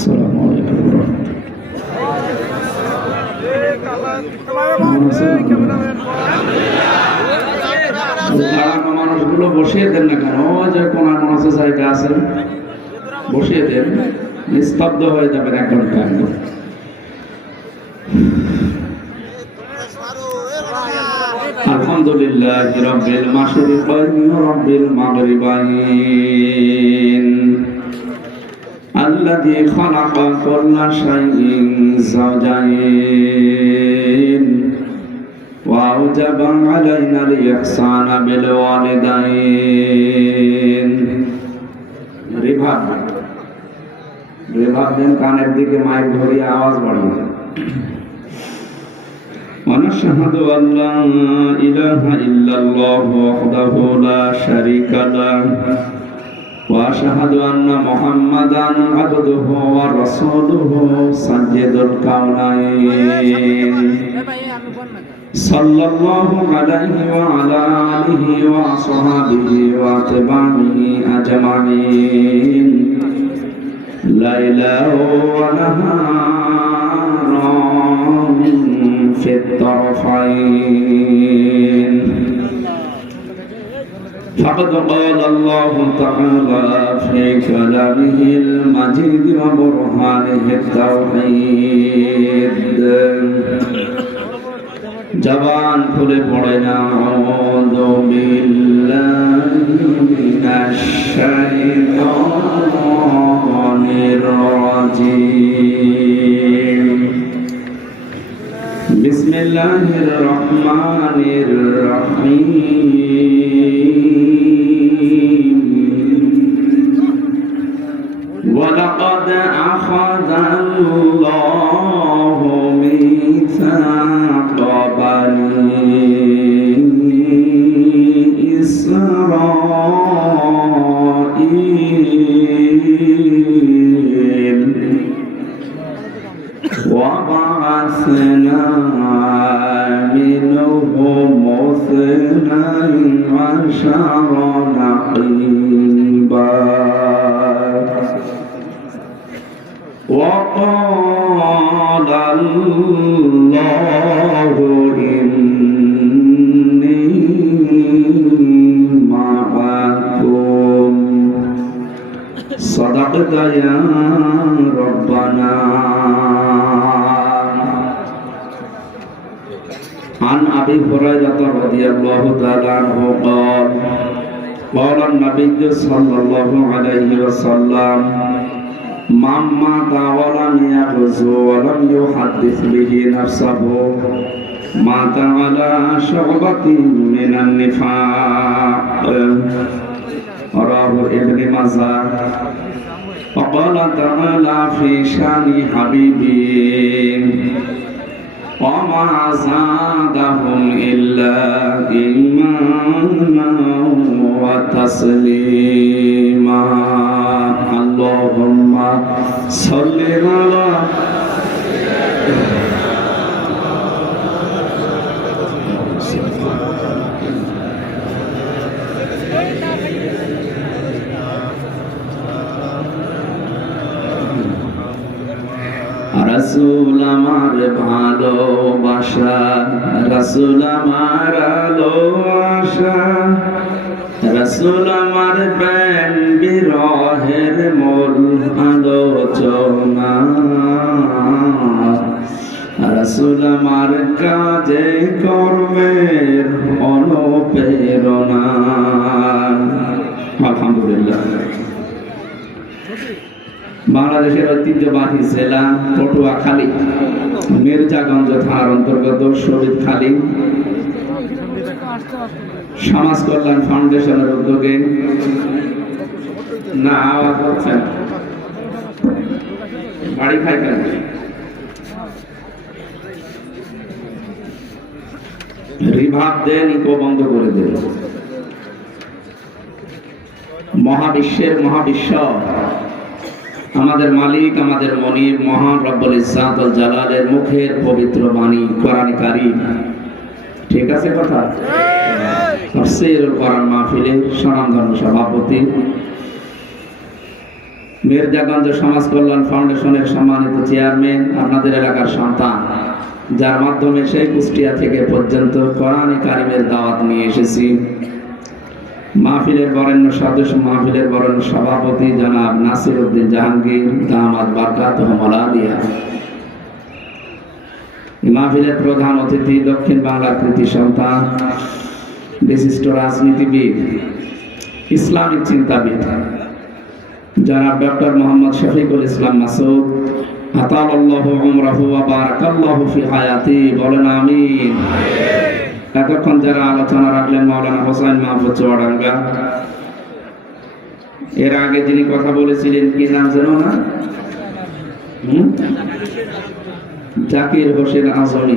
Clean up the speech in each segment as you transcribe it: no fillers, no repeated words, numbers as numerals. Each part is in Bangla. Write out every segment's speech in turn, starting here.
আসসালামু আলাইকুম ওয়া রাহমাতুল্লাহ। মানুষগুলো বসিয়ে দেন না কেন? যে কোন মানুষের জায়গা আছে বসিয়ে দেন, নিস্তব্ধ হয়ে যাবেন এক ঘন্টা। আলহামদুলিল্লাহি রাব্বিল মাশরিকাইন ওয়া রাব্বিল মাগরিবাইন আল্লাযী খালাকা কুল্লা শাইইন যাওজাইন ওয়া আওজাবা আলাইনাল ইহসানা বিল ওয়ালিদাইন। রিভাব দেন, কানের দিকে মাইক ধরিয়ে আওয়াজ বাড়িয়ে। ونشهد أن لا إله إلا الله وحده لا شريك له وأشهد أن محمدا عبده ورسوله سيد الكونين صلى الله عليه وعلى آله وصحبه وأتباعه أجمعين ليلا ونهارا في الطرفين. فقد قال الله تعالى في كلامه المجيد وبرهانه التوحيد. জবান খুলে পড়ে না আউযু বিল্লাহি মিনাশ শাইতানির রাজীম। বিসমিল্লাহির রহমানির রহিম। ওয়ালাকাদ আখাযাল্লাহু মিসাকা বানী ইসরাঈল وبعثنا منهم اثني عشر نقيبا وقال الله إني معكم صدقت يا ربنا. عن أبي هريرة رضي الله تعالى عنه قال قال النبي صلى الله عليه وسلم من مات ولم يغزو ولم يحدث به نفسه مات على شعبة من النفاق. رواه ابن ماجه. وقال تعالى في شان حبيبي وما زادهم إلا إيمانا وتسليما. اللهم صل على রাসূল আমার ভালোবাসা, রাসূল আমার আলো আশা, রাসূল আমার প্রেম বিরহের মূল আলোচনা, রাসূল আমার কাজে কর্মের অনুপ্রেরণা। আলহামদুলিল্লাহ। বাংলাদেশের ঐতিহ্যবাহী জেলা পটুয়াখালী, মির্জাগঞ্জ থানার অন্তর্গত শহীদখালী সমাজ কল্যাণ ফাউন্ডেশনের উদ্যোগে না আওয়াজ হচ্ছে বাড়ি খাই কেন রিভাব দেন, ইকো বন্ধ করে দেন। মহাবিশ্বের মহাবিশ্ব আমাদের মালিক, আমাদের মনিব মহান রব্বুল ইজ্জাত ওয়াল জালালের মুখের পবিত্র বাণী কোরআনে কারীম। ঠিক আছে কথা? তাফসীরুল কোরআন মাহফিলের স্বনামধন্য সভাপতি মির্জাগঞ্জ সমাজ কল্যাণ ফাউন্ডেশনের সম্মানিত চেয়ারম্যান, আপনাদের এলাকার সন্তান, যার মাধ্যমে সেই কুষ্টিয়া থেকে পর্যন্ত কোরআন কারিমের দাওয়াত নিয়ে এসেছি। মাহফিলের বরেণ্য সদস্য, মাহফিলের বরেণ্য সভাপতি জনাব নাসির উদ্দিন জাহাঙ্গীর দামাত বারকাতুহুম আলিয়া, মাহফিলের প্রধান অতিথি, দক্ষিণ বাংলার কৃতি সন্তান, বিশিষ্ট রাজনীতিবিদ, ইসলামিক চিন্তাবিদ জনাব ডক্টর মোহাম্মদ শফিকুল ইসলাম মাসুদ, আতালাল্লাহু উমরাহু ওয়া বারাকাল্লাহু ফি হায়াতি, বলেন আমিন। এতক্ষণ যারা আলোচনা রাখলেন মাওলানা হোসেন মাহমুদ চুয়াডাঙ্গা, এর আগে যিনি কথা বলেছিলেন কি নাম জানো না, জাকির হোসেন আজমি,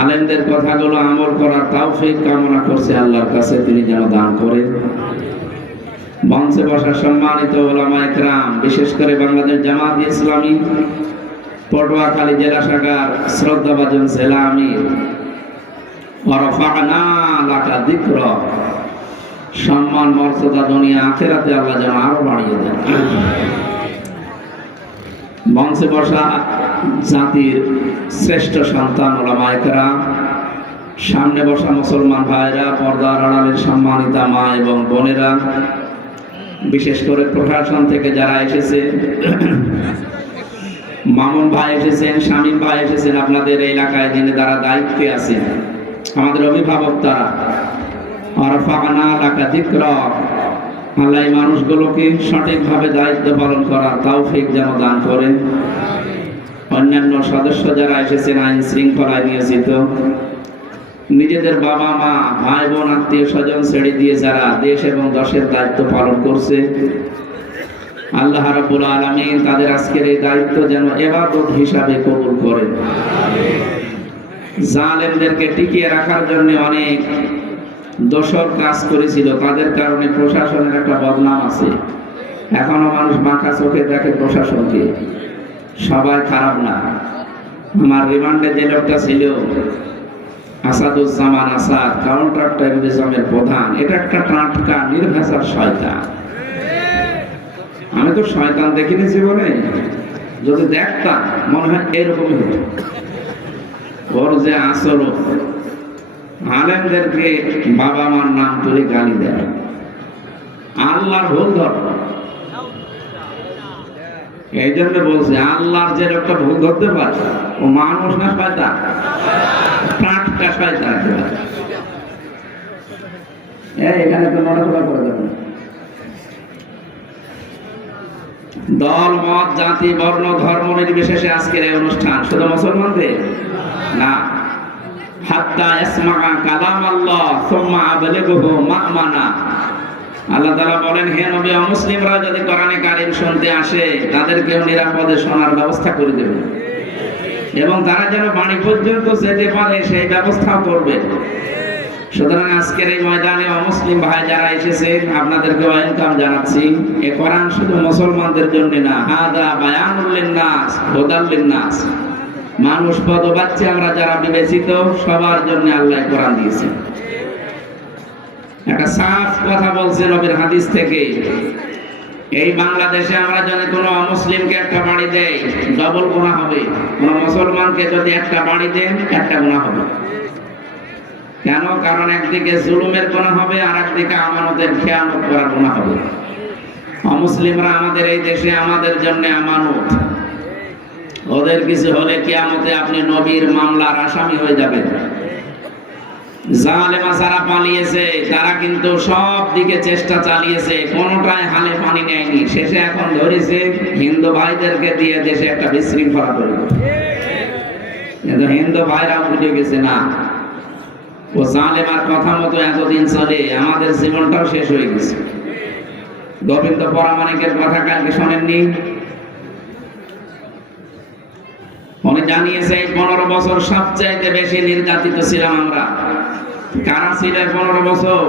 আলেমদের কথাগুলো আমল করার তৌফিক কামনা করছে আল্লাহর কাছে, তিনি যেন দান করেন। মঞ্চে বসা সম্মানিত উলামায়ে কেরাম, বিশেষ করে বাংলাদেশ জামাত ইসলামী পটুয়াখালী জেলা শাখার শ্রদ্ধাভাজন জেলা আমির, ওয়ারাফা'না লাকা যিকরা, সম্মান মর্যাদা দুনিয়া আখিরাতে আল্লাহ যেন আরো বাড়িয়ে দেন। মঞ্চে বসা জাতির শ্রেষ্ঠ সন্তান উলামায়ে কেরাম, সামনে বসা মুসলমান ভাইরা, পর্দার আড়ালের সম্মানিতা মা এবং বোনেরা, বিশেষ করে প্রশাসন থেকে যারা এসেছে, মামুন ভাই এসেছেন, শামীম ভাই এসেছেন, আপনাদের এলাকায় যিনি যারা দায়িত্বে আছেন, আমাদের অভিভাবক তারা, ওয়ারাফা'না লাকা যিকরা, আল্লাহ এই মানুষগুলোকে সঠিকভাবে দায়িত্ব পালন করার তৌফিক যেন দান করেন। অন্যান্য সদস্য যারা এসেছেন, আইন শৃঙ্খলায় নিয়োজিত, নিজেদের বাবা মা ভাই বোন আত্মীয় স্বজন ছেড়ে দিয়ে যারা দেশ এবং দেশের দায়িত্ব পালন করছে, আল্লাহ রাব্বুল আলামিন তাদের আজকের এই দায়িত্ব যেন ইবাদত হিসাবে কবুল করেন। জালেমদেরকে টিকিয়ে রাখার জন্য অনেক দোষর কাজ করেছিল, তাদের কারণে প্রশাসনের একটা বদনাম আছে। এখনো মানুষ বাঁকা চোখে দেখে প্রশাসনকে, সবাই খারাপ না। আমার রিমান্ডে যে লোকটা ছিল আসাদুজ্জামান আসাদ, কাউন্টার টেররিজমের প্রধান, এটা একটা টাটকা নির্ভেজাল শয়তান। আমি তো শয়তান দেখিনি জীবনে, যদি দেখতাম মনে হয় এরকমই হতো। ওর যে আচরণ, আলেমদেরকে বাবা মার নাম তুলে গালি দেয়, আল্লাহর ভুল ধর। এই জন্য বলছে আল্লাহর যে লোকটা ভুল ধরতে পারে ও মানুষ না শয়তান, টাটকা শয়তান। এখানে তো নড়াচড়া করে দেবে দল মত জাতি বর্ণ ধর্ম নির্বিশেষে আজকের এই অনুষ্ঠান শুধু মুসলমানদের না, হাত্তা ইসমা'a কালাম আল্লাহ সুম্মা আবলিগহু মা'মানা। আল্লাহ তাআলা বলেন, হে নবী, অমুসলিমরা যদি কোরআনে কারীম শুনতে আসে তাদেরকেও নিরাপদে শোনার ব্যবস্থা করে দেবে এবং তারা যেন বাড়ি পর্যন্ত যেতে পারে সেই ব্যবস্থাও করবে। সুতরাং আজকের এই ময়দানে অমুসলিম ভাই যারা এসেছেন আপনাদেরকে ওয়েলকাম জানাচ্ছি। এই কোরআন শুধু মুসলমানদের জন্য না, হাদা বায়ানুল লিন্নাস হুদাল লিন্নাস, মানুষ পদবাচ্চা আমরা যারা বিবেচিত সবার জন্য আল্লাহ কোরআন দিয়েছেন। একটা সাফ কথা বলছে নবীর হাদিস থেকে, এই বাংলাদেশে আমরা যদি কোনো অমুসলিমকে একটা বাড়ি দেই ডবল গুনাহ হবে, কোন মুসলমানকে যদি একটা বাড়ি দেন একটা গুনাহ হবে। কেন? কারণ একদিকে জুলুমের গুনাহ হবে আর একদিকে আমানতের খেয়ানত করার গুনাহ হবে। অমুসলিমরা আমাদের এই দেশে আমাদের জন্য আমানত, ওদের কিছু হলে কিয়ামতে আপনি নবীর মামলার আসামি হয়ে যাবেন। জালেমা যারা পালিয়েছে তারা কিন্তু সব দিকে চেষ্টা চালিয়েছে, কোনোটাই হালে পানি নেয়নি। শেষে এখন ধরেছে হিন্দু ভাইদেরকে দিয়ে দেশে একটা বিশৃঙ্খলা করবে, কিন্তু হিন্দু ভাইরা বুঝে গেছে না, ও জালেমার কথা মতো এতদিন চলে আমাদের জীবনটাও শেষ হয়ে গেছে। গোবিন্দ পরামানিকের কথা কালকে শোনেননি? উনি জানিয়েছে 15 বছর সবচাইতে বেশি নির্যাতিত ছিলাম আমরা। কারা ছিলেন 15 বছর?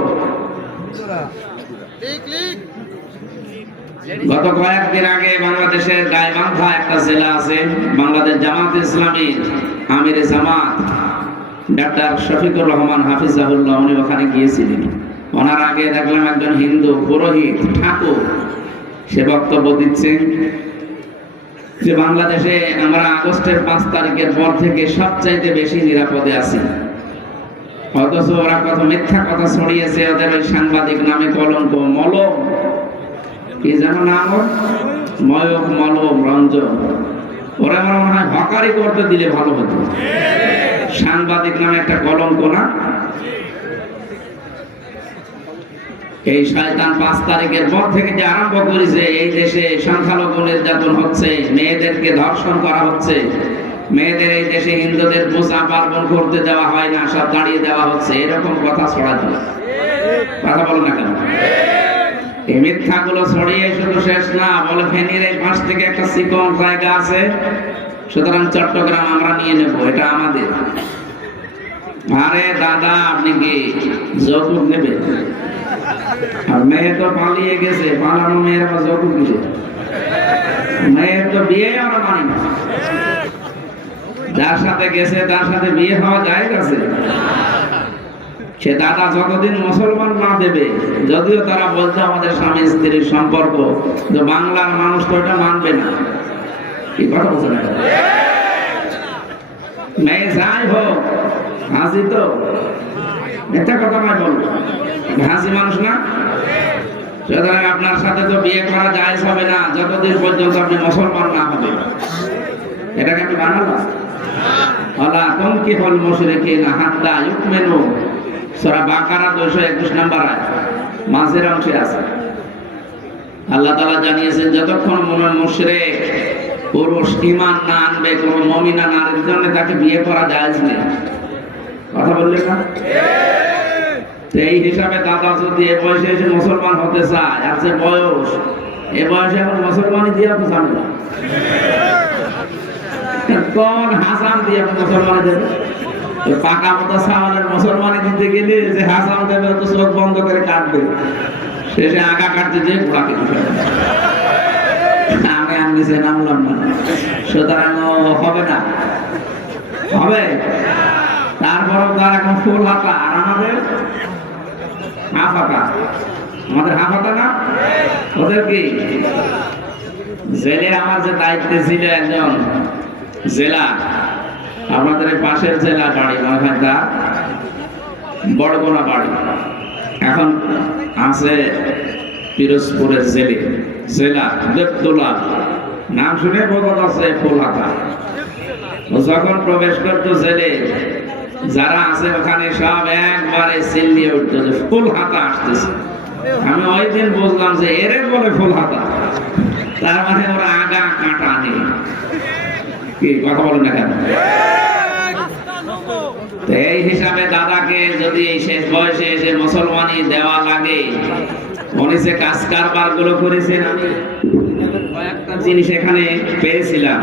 গত কয়েকদিন আগে বাংলাদেশের গাইবান্ধা একটা জেলা আছে, বাংলাদেশ জামাত ইসলামী আমির জামাত ডাক্তার শফিকুর রহমান হাফিজাহুল্লাহ, উনি ওখানে গিয়েছিলেন। ওনার আগে দেখলাম একজন হিন্দু পুরোহিত ঠাকুর, সে বক্তব্য দিচ্ছেন যে বাংলাদেশে আমরা আগস্টের 5 তারিখের পর থেকে সবচাইতে বেশি নিরাপদে আছি, অথচ ওরা কত মিথ্যা কথা ছড়িয়েছে। ওদের ওই সাংবাদিক নামে কলঙ্ক, মলম কি যেন নাম, ময়ক মলম রঞ্জন, ওরা আমার মনে হয় হকারি করতে দিলে ভালো হতো। সাংবাদিক নামে একটা কলঙ্ক না? এই শয়তান 5 তারিখের পর থেকে যে আরম্ভ করেছে, এই দেশে সংখ্যালঘু নির্যাতন হচ্ছে, মেয়েদেরকে ধর্ষণ করা হচ্ছে, মেয়েদের এই দেশে হিন্দুদের পূজা পার্বণ করতে দেওয়া হয় না, সব দাঁড়িয়ে দেওয়া হচ্ছে, এরকম কথা ছড়াচ্ছে। কথা বলো না কেন? এই মিথ্যাগুলো ছড়িয়ে শুধু শেষ না, বলে ফেনীর এই পাশ থেকে একটা চিকন জায়গা আছে, সুতরাং চট্টগ্রাম আমরা নিয়ে নেব, এটা আমাদের। আরে দাদা, আপনি কি যৌতুক নেবেন? আর মেয়ে তো পালিয়ে গেছে, পালানো মেয়ের আবার যৌতুক দিবে? মেয়ের তো বিয়ে আমরা মানি না। যার সাথে গেছে তার সাথে বিয়ে হওয়া যায় গেছে। সে দাদা যতদিন মুসলমান না দেবে, যদিও তারা বলছে আমাদের স্বামী স্ত্রীর সম্পর্ক, তো বাংলার মানুষ তো এটা মানবে না। কি কথা বলছে না? মেয়ে যাই হোক, হাসি তো মিথ্যা কথা নয়, বলবো হাসি মানুষ না। সুতরাং আপনার সাথে তো বিয়ে করা যায় হবে না যতদিন পর্যন্ত আপনি মুসলমান না হবে। এটাকে আপনি বানালাম আল্লাহ কোন কি হল মুশরিকিনা হাত্তা ইউমিনু, সূরা বাকারা 221 নম্বর আয়াত মাঝের অংশে আছে। আল্লাহ তাআলা জানিয়েছেন যতক্ষণ মুশরিক পুরুষ ঈমান না আনবে, কোন মুমিনা নারীর জন্য তাকে বিয়ে করা জায়েজ নেই। কথা বললেন না? এই হিসাবে দাদা যদি এ বয়সে এসে মুসলমান হতে চায়, আর যে বয়স, এ বয়সে এখন মুসলমানই দিয়ে আপনি জানেন না কোন হাসান দিয়ে মুসলমানে দেবে? পাকা মতো সাওয়ালের মুসলমানে দিতে গেলে যে হাসান দেবে তো চোখ বন্ধ করে কাটবে, শেষে আগা কাটতে যে ঘোড়াকে দিতে আমি আর নিচে নামলাম না। সুতরাং হবে না, হবে। তারপরেও তার এখন ফুল হাতা, আর আমাদের হাফ হাতা। আমাদের হাফ হাতা না, ওদের কি? জেলে আমার যে দায়িত্বে ছিল একজন জেলা, আমাদের পাশের জেলা বাড়ি মহাখাতা বড়গোনা বাড়ি, এখন আছে পিরোজপুরের জেলে, জেলা দেবদুল্লা, নাম শুনে বোধ আছে ফুল হাতা। যখন প্রবেশ করতো জেলে, যারা আছে ওখানে সব একবারে চিল্লিয়ে উঠতো যে ফুল হাতা আসতেছে। আমি ওই দিন বুঝলাম যে এরে বলে ফুল হাতা, তার মানে ওরা আগা কাটা নেই। কি কথা বলেন না কেন? এই হিসাবে দাদাকে যদি এই শেষ বয়সে এসে মুসলমানি দেওয়া লাগে, উনি যে কাজ কারবার গুলো করেছেন, আমি কয়েকটা জিনিস এখানে পেয়েছিলাম।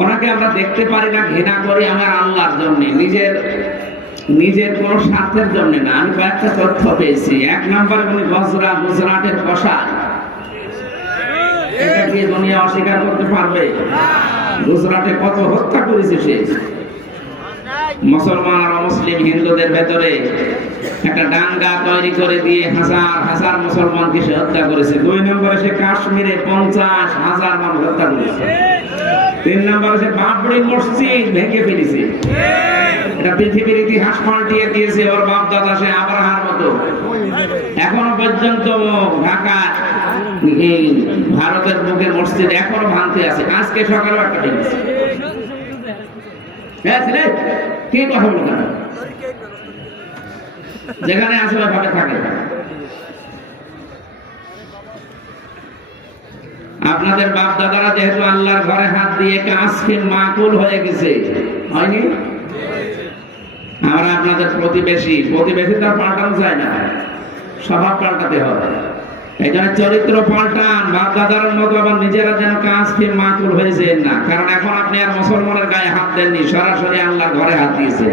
ওনাকে আমরা দেখতে পারি না, ঘৃণা করি আমার আল্লাহর জন্য, নিজের কোন স্বার্থের জন্য না। আমি কয়েকটা তথ্য পেয়েছি। 1 নম্বরে উনি গুজরাটের কসাই, এটা কি দুনিয়া অস্বীকার করতে পারবে? গুজরাটে কত হত্যা করেছে সে, মুসলমান আর অমুসলিম হিন্দুদের ভেতরে একটা দাঙ্গা তৈরি করে দিয়ে হাজার হাজার মুসলমানকে সে হত্যা করেছে। 2 নম্বরে সে কাশ্মীরে 50,000 মানুষ হত্যা করেছে। 3 নম্বরে সে বাবরি মসজিদ ভেঙে ফেলেছে। এটা পৃথিবীর ইতিহাস পাল্টিয়ে দিয়েছে। ওর বাপ দাদা সে আব্রাহার মতো এখনো পর্যন্ত ঢাকা এই ভারতের বুকে মসজিদ এখনো ভাঙতে আছে। আজকে সকালেও একটা ভেঙেছে। কি কথা বলবো, যেখানে আসে ওইভাবে থাকে। আপনাদের বাপ দাদারা যেহেতু আল্লাহর ঘরে হাত দিয়ে আজকে মাকুল হয়ে গেছে, হয়নি? আমরা আপনাদের প্রতিবেশী তার পাল্টানো যায় না, স্বভাব পাল্টাতে হবে। এই জন্য চরিত্র পাল্টান, বাপ দাদার মতো আবার নিজেরা যেন কাজকে মাকুল হয়েছে না। কারণ এখন আপনি আর মুসলমানের গায়ে হাত দেননি, সরাসরি আল্লাহর ঘরে হাত দিয়েছেন।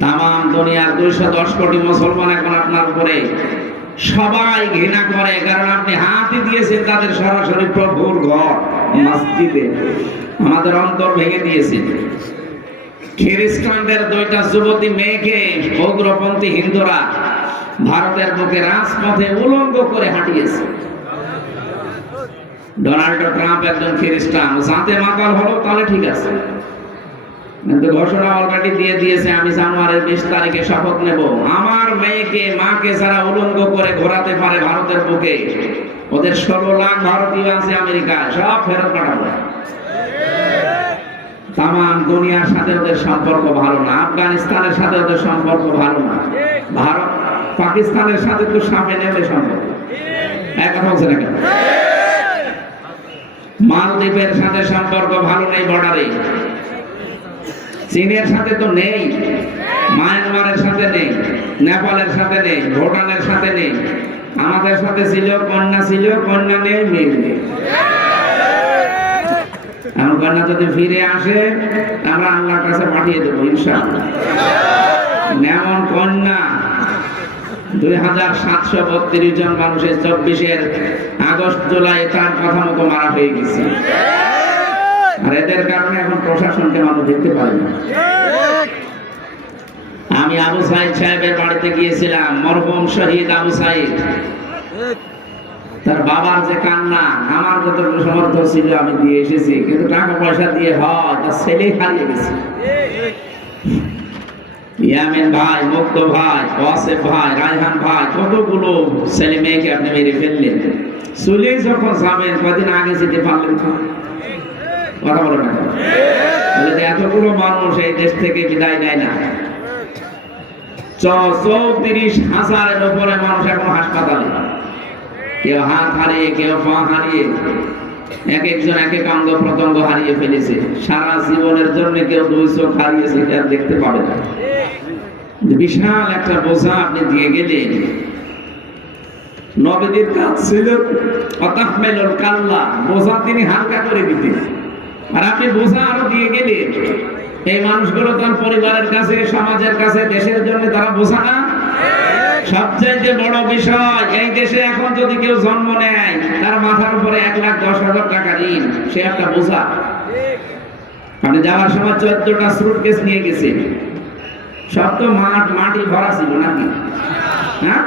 তামাম দুনিয়ার 210 কোটি মুসলমান এখন আপনার উপরে সবাই ঘৃণা করে, কারণ আপনি হাতই দিয়েছেন তাদের সরাসরি প্রভুর ঘর মসজিদে। আমাদের অন্তর ভেঙে দিয়েছেন। খ্রিস্টানদের 2টা যুবতী মেয়েকে উগ্রপন্থী হিন্দুরা ভারতের বুকে রাজপথে উলঙ্গ করে হাঁটিয়েছে। ডোনাল্ড ট্রাম্প একজন খ্রিস্টান, সাথে মাতাল হলো তাহলে ঠিক আছে, কিন্তু ঘোষণা অলরেডি দিয়ে দিয়েছে আমি জানুয়ারির 20 তারিখে শপথ নেব, আমার মেয়েকে মাকে যারা উলঙ্গ করে ঘোরাতে পারে ভারতের বুকে, ওদের 16 লাখ ভারতীয় আছে আমেরিকায়, সব ফেরত পাঠাবো। তাম দুনিয়ার সাথে ওদের সম্পর্ক ভালো না, আফগানিস্তানের সাথে ওদের সম্পর্ক ভালো না, ভারত পাকিস্তানের সাথে তো সাপে নেবে সম্পর্ক, এক কথা বলছে না কেন? মালদ্বীপের সাথে সম্পর্ক ভালো নেই বর্ডারে, চীনের সাথে তো নেই, মায়ানমারের সাথে নেই, নেপালের সাথে নেই, ভুটানের সাথে নেই, আমাদের সাথে ছিল কন্যা, ছিল কন্যা নেই, মেয়ে নেই। এমন কন্যা যদি ফিরে আসে আমরা আল্লাহর কাছে পাঠিয়ে দেবো ইনশাআল্লাহ। এমন কন্যা 2732 জন মানুষের 24 আগস্ট জুলাই তার কথা মতো মারা হয়ে গেছে, আর এদের কারণে এখন প্রশাসনকে মানুষ দেখতে পায় না। আমি আবু সাইদ সাহেবের বাড়িতে গিয়েছিলাম, মরহুম শহীদ আবু সাইদ, তার বাবার যে কান্না, আমার যত সমর্থ ছিল আমি দিয়ে এসেছি, কিন্তু টাকা পয়সা দিয়ে হয় তার ছেলে হারিয়ে গেছে। ইয়ামিন ভাই, মুক্ত ভাই, ওয়াসিফ ভাই, রায়হান ভাই, কতগুলো ছেলে মেয়েকে আপনি মেরে ফেললেন। চলে যখন যাবেন কদিন আগে যেতে পারলেন না, কথা বলো না, এতগুলো মানুষ এই দেশ থেকে বিদায় নেয় না। 34,000-এর উপরে মানুষ এখন হাসপাতালে, কেউ হাত হারিয়ে, কেউ পা হারিয়ে, এক একজন এক এক অঙ্গ প্রত্যঙ্গ হারিয়ে ফেলেছে। সারা জীবনের জন্য কেউ 2 চোখ হারিয়েছে, এটা দেখতে পাবে না। বিশাল একটা বোঝা আপনি দিয়ে গেলেন। নবীদের কাজ ছিল অতাহমেলুল কাল্লা, বোঝা তিনি হালকা করে দিতেন, আর আপনি বোঝা আরো দিয়ে গেলেন। এই মানুষগুলো তার পরিবারের কাছে, সমাজের কাছে, দেশের জন্য তারা বোঝা না। সবচাইতে বড় বিষয়, এই দেশে এখন যদি কেউ জন্ম নেয় তার মাথার উপরে 1,10,000 টাকা ঋণ, সে একটা বোঝা। আপনি যাওয়ার সময় 14টা সুটকেস নিয়ে গেছে, সব তো মাটি ভরা ছিল নাকি? হ্যাঁ,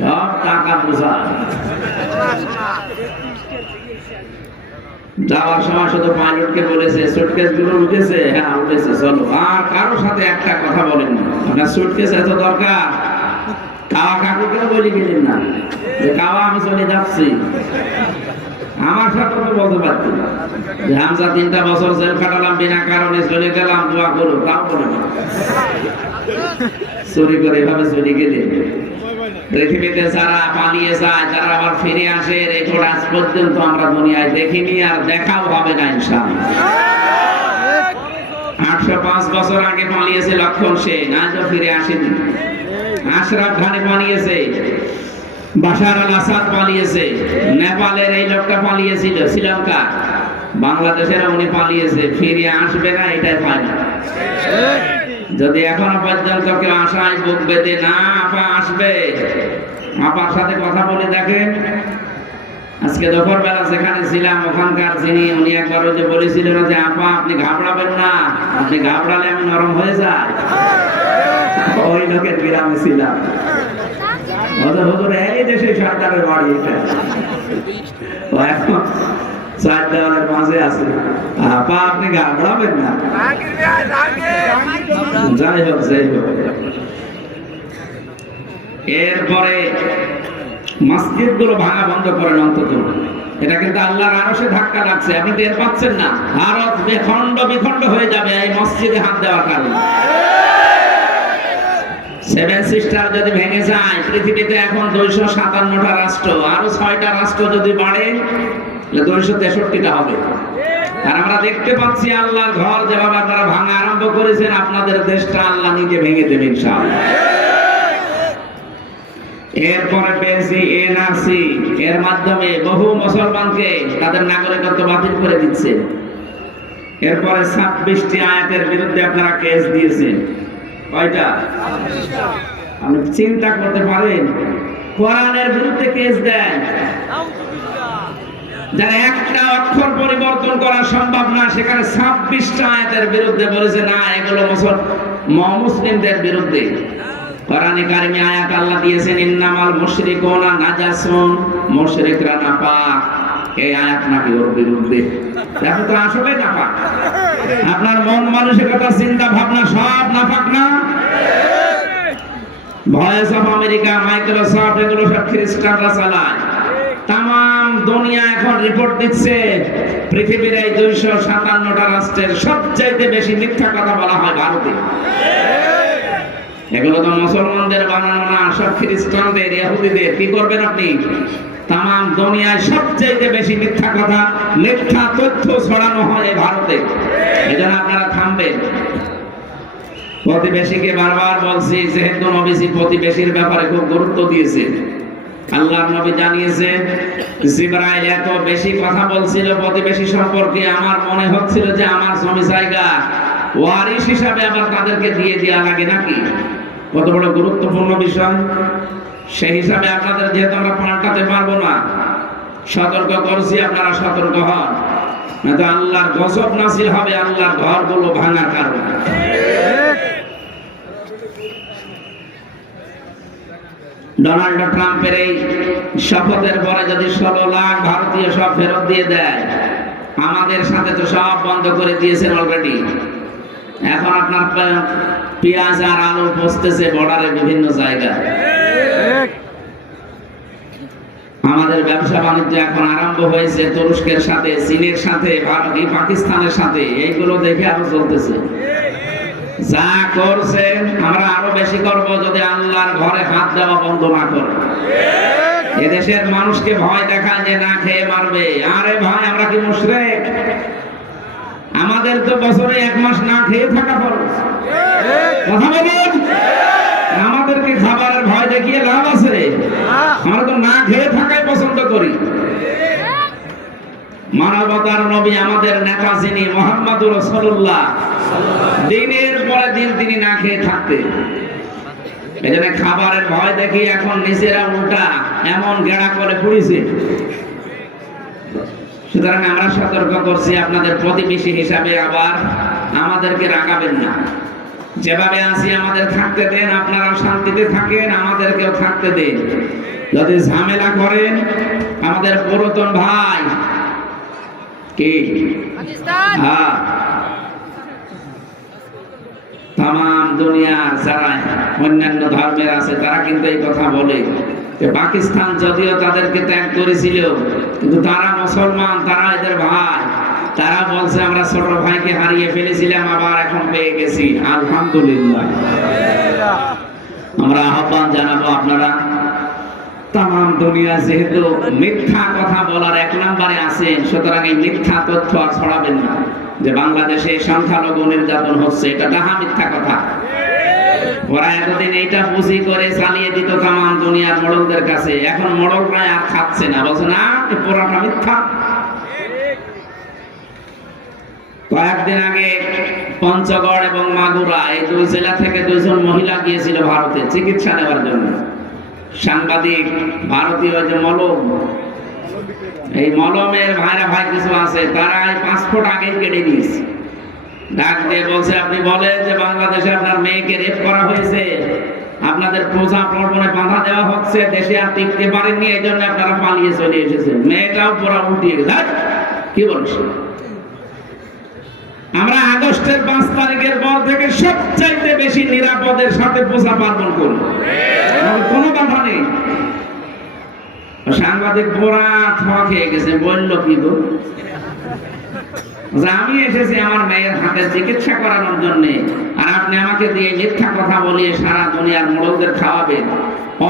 সব টাকা বোঝা। যাওয়ার সময় শুধু পাইলটকে বলেছে সুটকেস গুলো উঠেছে, হ্যাঁ উঠেছে, চলো। আর কারোর সাথে একটা কথা বলেন না, আপনার সুটকেস এত দরকার। কাওয়া কাকুকেও বলে গেলেন না যে কাওয়া আমি চলে যাচ্ছি। আমার সাথে তো বলতে পারছি যে হামজা 3টা বছর জেল কাটালাম বিনা কারণে, চলে গেলাম, দোয়া করো, তাও করে না। চুরি করে এভাবে চলে গেলে পৃথিবীতে যারা পালিয়ে যায়, যারা আবার ফিরে আসে, রেকর্ড আজ পর্যন্ত আমরা দুনিয়ায় দেখিনি, আর দেখাও হবে না ইনশাআল্লাহ। 805 বছর আগে পালিয়েছে লক্ষণ সেন, আজও ফিরে আসেনি। আশরাফ ঘানি পালিয়েছে, বাশার আল আসাদ পালিয়েছে, নেপালের এই লোকটা পালিয়েছিল, শ্রীলঙ্কা, বাংলাদেশের উনি পালিয়েছে, ফিরে আসবে না, এটাই ফাইনাল। যদি এখনো পর্যন্ত কেউ আশায় বুক বেঁধে না আপা আসবে, আপার সাথে কথা বলে দেখেন। আজকে দুপুর বেলা যেখানে ছিলাম ওখানকার যিনি, উনি একবার ওই যে বলেছিলেন না যে আপা আপনি ঘাবড়াবেন না, আপনি ঘাবড়ালে আমি নরম হয়ে যাই, ওই লোকের গ্রামে ছিলাম। এই দেশে সরকারের বাড়ি, এটা এখন 4 দেওয়ালের মাঝে আছে, আপা আপনি ঘাবড়াবেন না। যাই হোক, যাই হোক, এরপরে মসজিদ গুলো ভাঙা বন্ধ করেন অন্তত। এটা কিন্তু আল্লাহর আরশে ধাক্কা লাগছে, আপনি টের পাচ্ছেন না? ভারত বিখণ্ড বিখণ্ড হয়ে যাবে এই মসজিদে হাত দেওয়ার কারণে। 7 সিস্টার যদি ভেঙে যায়, পৃথিবীতে এখন 257টা রাষ্ট্র, আরো 6টা রাষ্ট্র যদি বাড়ে 263টা হবে। আর আমরা দেখতে পাচ্ছি আল্লাহর ঘর যেভাবে আপনারা ভাঙা আরম্ভ করেছেন, আপনাদের দেশটা আল্লাহ নিজে ভেঙে দেবেন ইনশাআল্লাহ। এরপরে পেয়েছি এনআরসি, এর মাধ্যমে বহু মুসলমানকে তাদের নাগরিকত্ব বাতিল করে দিচ্ছে। এরপরে 26টি আয়াতের বিরুদ্ধে আপনারা কেস দিয়েছেন। কয়টা? আপনি চিন্তা করতে পারেন, কোরআনের বিরুদ্ধে কেস দেন, যারা একটা অক্ষর পরিবর্তন করা সম্ভব না, সেখানে 26টা আয়াতের বিরুদ্ধে বলেছে না এগুলো মুসলিমদের বিরুদ্ধে। কোরআনে কারিমে আয়াত আল্লাহ দিয়েছেন ইন্নামাল মুশরিকুনা নাজাসুন, মুশরিকরা নাপাক। এই আয়াত নাকি ওর বিরুদ্ধে। দেখো তো আসলে নাপাক। আপনার মন মানসিকতা চিন্তা ভাবনা সব নাপাক না? ভয়েস অফ আমেরিকা, মাইক্রোসফট এগুলো সব খ্রিস্টানরা চালায়। তাম দুনিয়া এখন রিপোর্ট দিচ্ছে পৃথিবীর এই 257টা রাষ্ট্রের সবচাইতে বেশি মিথ্যা কথা বলা হয় ভারতে। এগুলো তো মুসলমানদের বানানো না, সব খ্রিস্টানদের, ইহুদিদের। কি করবেন আপনি? তাম দুনিয়ায় সবচাইতে বেশি মিথ্যা কথা, মিথ্যা তথ্য ছড়ানো হয় ভারতে। এজন্য আপনারা থামবেন। প্রতিবেশীকে বারবার বলছি, যেহেতু নবীজি প্রতিবেশীর ব্যাপারে খুব গুরুত্ব দিয়েছে। আল্লাহর নবী জানিয়েছেন জিবরাইল এত বেশি কথা বলছিল প্রতিবেশী সম্পর্কে, আমার মনে হচ্ছিল যে আমার জমি জায়গা ওয়ারিশ হিসাবে আবার তাদেরকে দিয়ে দেওয়া লাগে নাকি। কত বড় গুরুত্বপূর্ণ বিষয়। সেই হিসাবে আপনাদের যেহেতু আমরা পাল্টাতে পারবো না, সতর্ক করছি, আপনারা সতর্ক হন, নয়তো আল্লাহর গজব নাযিল হবে আল্লাহর ঘরগুলো ভাঙার কারণে। ডোনাল্ড ট্রাম্পের এই শপথের পরে যদি 16 লাখ ভারতীয় সব ফেরত দিয়ে দেয়, আমাদের সাথে তো সব বন্ধ করে দিয়েছেন অলরেডি। এখন আপনার পেঁয়াজ আর আলু পচতেছে বর্ডারে বিভিন্ন জায়গায়। আমাদের ব্যবসা বাণিজ্য এখন আরম্ভ হয়েছে তুরস্কের সাথে, চীনের সাথে, পাকিস্তানের সাথে। এইগুলো দেখে আরো চলতেছে। যা করছে আমরা আরো বেশি করব যদি আল্লাহর ঘরে হাত দেওয়া বন্ধ না করে। এদেশের মানুষকে ভয় দেখায় যে না খেয়ে মারবে। আরে ভাই, আমরা কি মুশরিক? আমাদের তো বছরে 1 মাস না খেয়ে থাকা ফরজ। কথা বলুন, আমাদেরকে খাবারের ভয় দেখিয়ে লাভ আছে? আমরা তো না খেয়ে থাকাই পছন্দ করি। মানবতার নবী, আমাদের নেতা যিনি মুহাম্মদুর রাসূলুল্লাহ, দিনের পরে দিন তিনি না খেয়ে থাকতেন। এজন্য খাবারের ভয় দেখি এখন নিজেরা উল্টা এমন গেড়া করে পড়েছে। সুতরাং আমরা সতর্ক করছি, আপনাদের প্রতিবেশী হিসাবে আবার আমাদেরকে রাগাবেন না। যেভাবে আছি আমাদের থাকতে দেন, আপনারা শান্তিতে থাকেন, আমাদেরকেও থাকতে দেন। যদি ঝামেলা করেন, আমাদের পুরাতন ভাই কি হ্যাঁ তাম দুনিয়ার যারা অন্যান্য ধর্মের আছে তারা কিন্তু এই কথা বলে যে পাকিস্তান যদিও তাদেরকে ত্যাগ করেছিল, কিন্তু তারা মুসলমান, তারা এদের ভাই। তারা বলছে আমরা ছোট ভাইকে হারিয়ে ফেলেছিলাম, আবার এখন পেয়ে গেছি, আলহামদুলিল্লাহ। আমরা আহ্বান জানাবো, আপনারা তাম দুনিয়া যেহেতু মিথ্যা কথা বলার 1 নম্বরে আছেন, সুতরাং এই মিথ্যা তথ্য আর ছড়াবেন না যে বাংলাদেশে সংখ্যালঘু নির্যাতন হচ্ছে। এটা ডাহা মিথ্যা কথা। ওরা এতদিন এইটা পুঁজি করে চালিয়ে দিত তাম দুনিয়ার মোড়লদের কাছে। এখন মোড়লরা আর খাচ্ছে না, বলছে না পুরাটা মিথ্যা। কয়েকদিন আগে পঞ্চগড় এবং মাগুরা এই 2 জেলা থেকে 2 জন মহিলা গিয়েছিল ভারতে চিকিৎসা নেওয়ার জন্য। সাংবাদিক ভারতীয় যে মলম, এই মলমের ভাইরা ভাই কিছু আছে, তারা 5 ফুট আগে কেটে নিয়েছে। ডাক দিয়ে বলছে আপনি বলেন যে বাংলাদেশে আপনার মেয়েকে রেপ করা হয়েছে, আপনাদের প্রজা প্রবণে বাধা দেওয়া হচ্ছে, দেশে আর টিকতে পারেননি, এই জন্য আপনারা পালিয়ে চলে এসেছেন। মেয়েটাও পুরো উল্টিয়ে গেছে। কি বলিস? আমরা আগস্টের 5 তারিখের পর থেকে সবচাইতে বেশি নিরাপদের সাথে পূজা পার্বণ করি, কোনো বাধা নেই। সাংবাদিক পোড়া খাওয়া খেয়ে গেছে, বলল কি গো, আমি এসেছি আমার মেয়ের হাতে চিকিৎসা করানোর জন্য, আর আপনি আমাকে দিয়ে মিথ্যা কথা বলিয়ে সারা দুনিয়ার মোড়লদের খাওয়াবেন।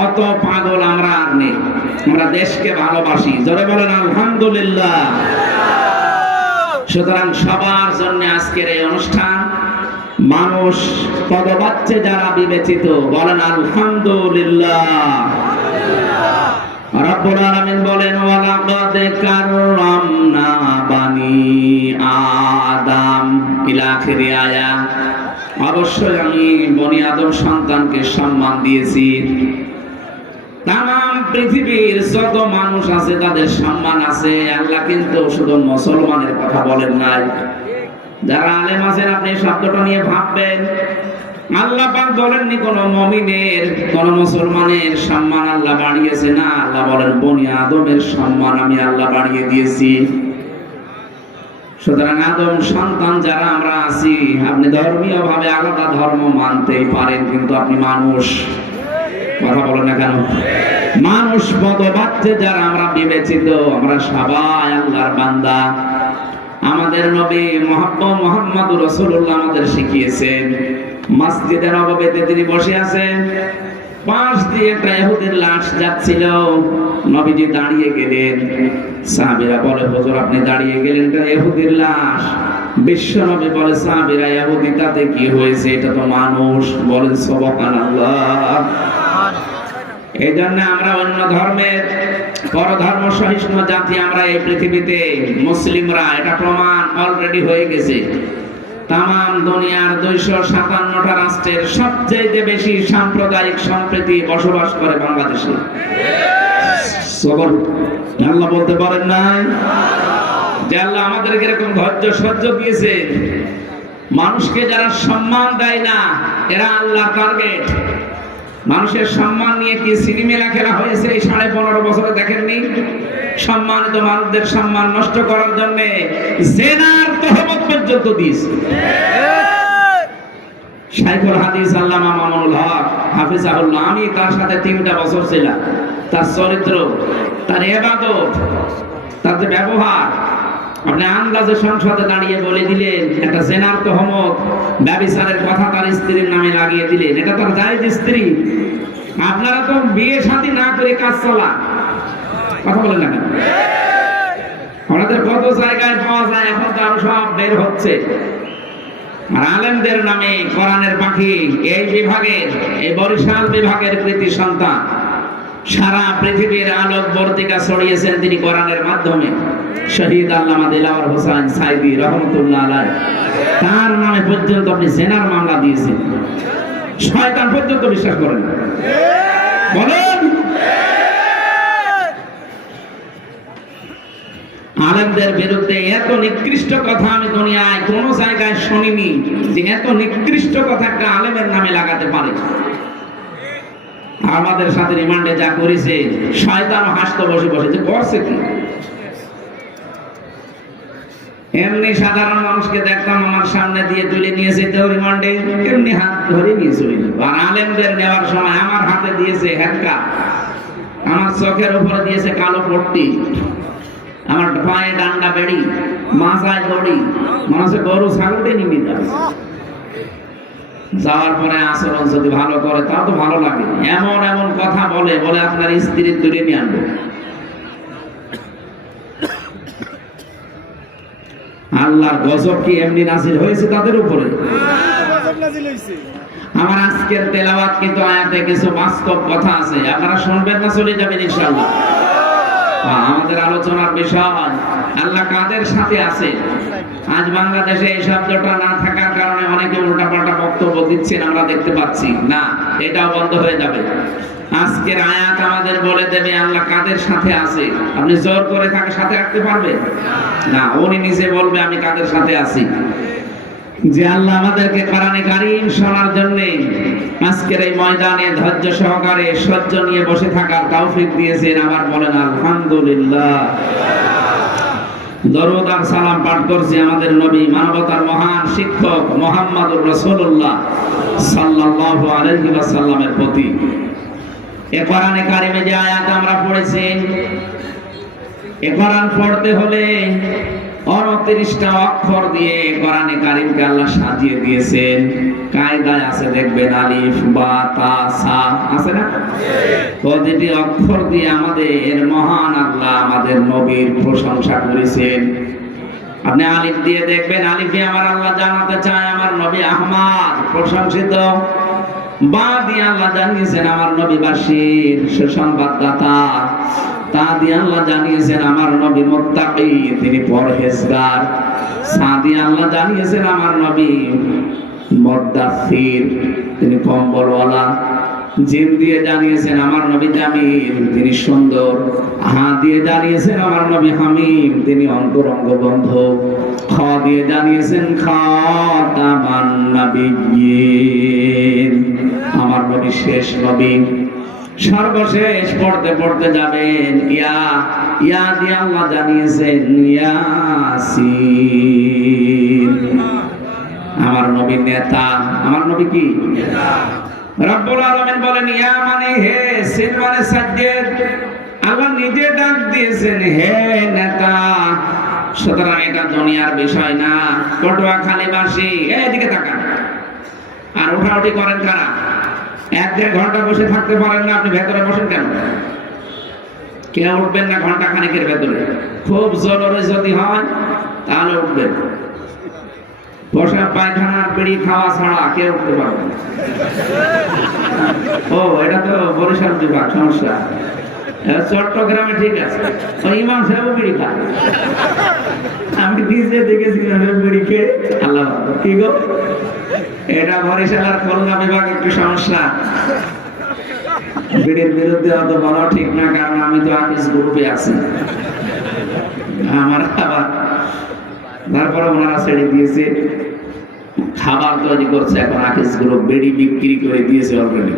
অত পাগল আমরা আর নেই, আমরা দেশকে ভালোবাসি। জোরে বলেন আলহামদুলিল্লাহ। সুতরাং সবার জন্য আজকের এই অনুষ্ঠান। মানুষ পদবাচ্চে যারা বিবেচিত, বলেন আলহামদুলিল্লাহ। রব্বুল আলামিন বলেন ওয়ালাকাদ কাররামনা বানি আদম ইলা আখিরি আয়াত। অবশ্যই আমি বনি আদম সন্তানকে সম্মান দিয়েছি। তাম পৃথিবীর যত মানুষ আছে তাদের সম্মান আছে। আল্লাহ কিন্তু শুধু মুসলমানের কথা বলেন নাই। যারা আলেম আছেন আপনি শব্দটা নিয়ে ভাববেন, আল্লাহ পাক বলেননি কোন মুমিনের কোন মুসলমানের সম্মান আল্লাহ বাড়িয়েছে না, আল্লাহ বলেন বনি আদমের সম্মান আমি আল্লাহ বাড়িয়ে দিয়েছি। সুতরাং আদম সন্তান যারা আমরা আছি, আপনি ধর্মীয় ভাবে আলাদা ধর্ম মানতেই পারেন, কিন্তু আপনি মানুষ। কথা বলেন না কেন? মানুষ পদবাচ্যে যারা আমরা বিবেচিত, আমরা সবাই আল্লাহর বান্দা। আমাদের নবী মুহাম্মদুর রাসূলুল্লাহ আমাদের শিখিয়েছেন, মসজিদে নববীতে তিনি বসে আছেন, পাশ দিয়ে একটা ইহুদির লাশ যাচ্ছিল, নবীজি দাঁড়িয়ে গেলেন। সাহাবীরা বলে হুজুর আপনি দাঁড়িয়ে গেলেন, এটা ইহুদির লাশ। বিশ্ব নবী বলে সাহাবীরা ইহুদি তাতে কি হয়েছে, এটা তো মানুষ। বলেন সুবহানাল্লাহ। এই জন্য আমরা অন্য ধর্মের পরধর্ম সহিষ্ণু জাতি আমরা এই পৃথিবীতে, মুসলিমরা, এটা প্রমাণ অলরেডি হয়ে গেছে। তাম দুনিয়ার 257টা রাষ্ট্রের সবচেয়ে বেশি সাম্প্রদায়িক সম্প্রীতি বসবাস করে বাংলাদেশে। আল্লাহ বলতে পারেন না যে আল্লাহ আমাদেরকে এরকম ধৈর্য সহ্য দিয়েছে। মানুষকে যারা সম্মান দেয় না, এরা আল্লাহ টার্গেট। মানুষের সম্মান নিয়ে কি সিনেমা খেলা হয়েছে এই 15.5 বছরে? দেখেননি? সম্মানিত মানুষদের সম্মান নষ্ট করার জন্য জেনার তহমত পর্যন্ত দিয়েছে। শাইখুল হাদিস আল্লামা মামুনুল হক হাফিজাহুল্লাহ, আমি তার সাথে 3টা বছর ছিলাম। তার চরিত্র, তার ইবাদত, তার যে ব্যবহার, আপনি আন্দাজে সংসদে দাঁড়িয়ে বলে দিলেন একটা জেনার তহমত, ব্যভিচারের কথা তার স্ত্রীর নামে লাগিয়ে দিলেন, এটা তার জায়েজ স্ত্রী। আপনারা তো বিয়ে শাদী না করে কাজ চালান। কথা বলেন না কেন? আমাদের কত জায়গায় পাওয়া যায়, এখন তো আরো সব বের হচ্ছে। আর আলেমদের নামে কোরআনের পাখি, এই বিভাগের, এই বরিশাল বিভাগের কৃতি সন্তান, সারা পৃথিবীর আলোক বর্তিকা ছড়িয়েছেন তিনি কোরআনের মাধ্যমে। শহীদ আল্লামা দিলাওয়ার হোসেন সাইদি রহমতুল্লাহ আলাইহি, তার নামে পর্যন্ত আপনি জেনার মামলা দিয়েছেন। শয়তান পর্যন্ত বিশ্বাস করেন না। বলেন, আলেমদের বিরুদ্ধে এত নিকৃষ্ট কথা আমি দুনিয়ায় কোন জায়গায় শুনিনি, যে এত নিকৃষ্ট কথা একটা আলেমের নামে লাগাতে পারে। আমাদের সাথে রিমান্ডে যা করেছে, শয়তান হাসতে বসে বসে যে করছে কি। এমনি সাধারণ মানুষকে দেখতাম আমার সামনে দিয়ে তুলে নিয়ে যেতে রিমান্ডে, এমনি হাত ধরে নিয়ে চলে যেত। আর আলেমদের নেওয়ার সময় আমার হাতে দিয়েছে হ্যান্ডকাপ, আমার চোখের উপরে দিয়েছে কালো পট্টি, আমার পায়ে ডান্ডা বেড়ি, মাথায় দড়ি, মনে হচ্ছে গরু ছাগলকে নিয়ে যাওয়ার পরে আচরণ যদি ভালো করে তাও তো ভালো লাগে। এমন এমন কথা বলে বলে আপনার স্ত্রী তুলে নিয়ে আনবো। আল্লাহর গজব কি এমনি নাজিল হয়েছে তাদের উপরে? আমার আজকের তেলাওয়াত কিন্তু আয়াতে কিছু বাস্তব কথা আছে, আপনারা শুনবেন না চলে যাবেন ইনশাআল্লাহ। আমাদের আলোচনার বিষয় আল্লাহ কাদের সাথে আছে। আজ বাংলাদেশে এই শব্দটা না থাকার কারণে অনেকে উল্টাপাল্টা বক্তব্য দিচ্ছেন, আমরা দেখতে পাচ্ছি না, এটাও বন্ধ হয়ে যাবে। আজকের আয়াত আমাদের বলে দেবে আল্লাহ কাদের সাথে আছে। আপনি জোর করে তাকে সাথে রাখতে পারবেন না, উনি নিজে বলবে আমি কাদের সাথে আছি। যে আল্লাহ আমাদেরকে কোরআনে কারীম শোনার জন্য আজকের এই ময়দানে ধৈর্য সহকারে সহ্য নিয়ে বসে থাকার তৌফিক দিয়েছেন, আবার বলেন আলহামদুলিল্লাহ। দরুদ আর সালাম পাঠ করছি আমাদের নবী, মানবতার মহান শিক্ষক মুহাম্মদুর রাসূলুল্লাহ সাল্লাল্লাহু আলাইহি ওয়াসাল্লামের প্রতি। এই কোরআনে কারীমে যে আয়াত আমরা পড়েছি, এই কোরআন পড়তে হলে 29টা অক্ষর দিয়ে কোরআনে কারীমকে আল্লাহ সাজিয়ে দিয়েছেন। কায়দায় আছে দেখবেন আলিফ বা তা সা আছে না? প্রতিটি অক্ষর দিয়ে আমাদের মহান আল্লাহ আমাদের নবীর প্রশংসা করেছেন। আপনি আলিফ দিয়ে দেখবেন, আলিফে আমার আল্লাহ জানাতে চায় আমার নবী আহমদ প্রশংসিত। বা দিয়ে আল্লাহ জানিয়েছেন আমার নবী বাশীর সুসংবাদদাতা। তা দিয়ে আল্লাহ জানিয়েছেন আমার নবী মুত্তাকি, তিনি পরহেজগার। সা দিয়ে আল্লাহ জানিয়েছেন আমার নবী মুদাফফির, তিনি কম্বলওয়ালা। জিম দিয়ে জানিয়েছেন আমার নবী জামিল, তিনি সুন্দর। হা দিয়ে জানিয়েছেন আমার নবী হামিম, তিনি অন্তরঙ্গ বন্ধু। খ দিয়ে জানিয়েছেন খাতামান নাবিয়্যিন, আমার নবী শেষ নবী, সর্বশেষ। পড়তে পড়তে যাবেন ইয়া, ইয়া দিয়ে আল্লাহ জানিয়েছেন ইয়াসিন, আমার নবী নেতা। আমার নবী কি? রব্বুল আলামিন বলেন ইয়া মানে হে, সিন মানে সাজ্জাদ। আল্লাহ নিজে ডাক দিয়েছেন হে নেতা। সুতরাং এটা দুনিয়ার বিষয় না। পটুয়াখালীবাসী এদিকে তাকান। আর উঠাউঠি করেন কারা? 1-1.5 ঘন্টা বসে থাকতে পারেন না, আপনি ভেতরে বসেন কেন? কেউ উঠবেন না ঘন্টা খানিকের ভেতরে? খুব জরুরি যদি হয় তাহলে উঠবেন। বসা পায়খানার বিড়ি খাওয়া ছাড়া কেউ উঠতে পারবে না। ও এটা তো বরিশাল বিভাগ, সমস্যা। চট্টগ্রামে ঠিক আছে, ইমাম সাহেব বিড়ি খায়। আমি নিজে দেখেছিলাম বিড়ি খেয়ে। আল্লাহ কি গো, এটা বরিশাল আর খুলনা বিভাগ একটু সমস্যা। বিড়ির বিরুদ্ধে অত বলা ঠিক না, কারণ আমি তো আকিস গ্রুপে আছি। আমার খাবার তারপরে ওনারা ছেড়ে দিয়েছে, খাবার তৈরি করছে এখন আকিস গ্রুপ, বিড়ি বিক্রি করে দিয়েছে অলরেডি।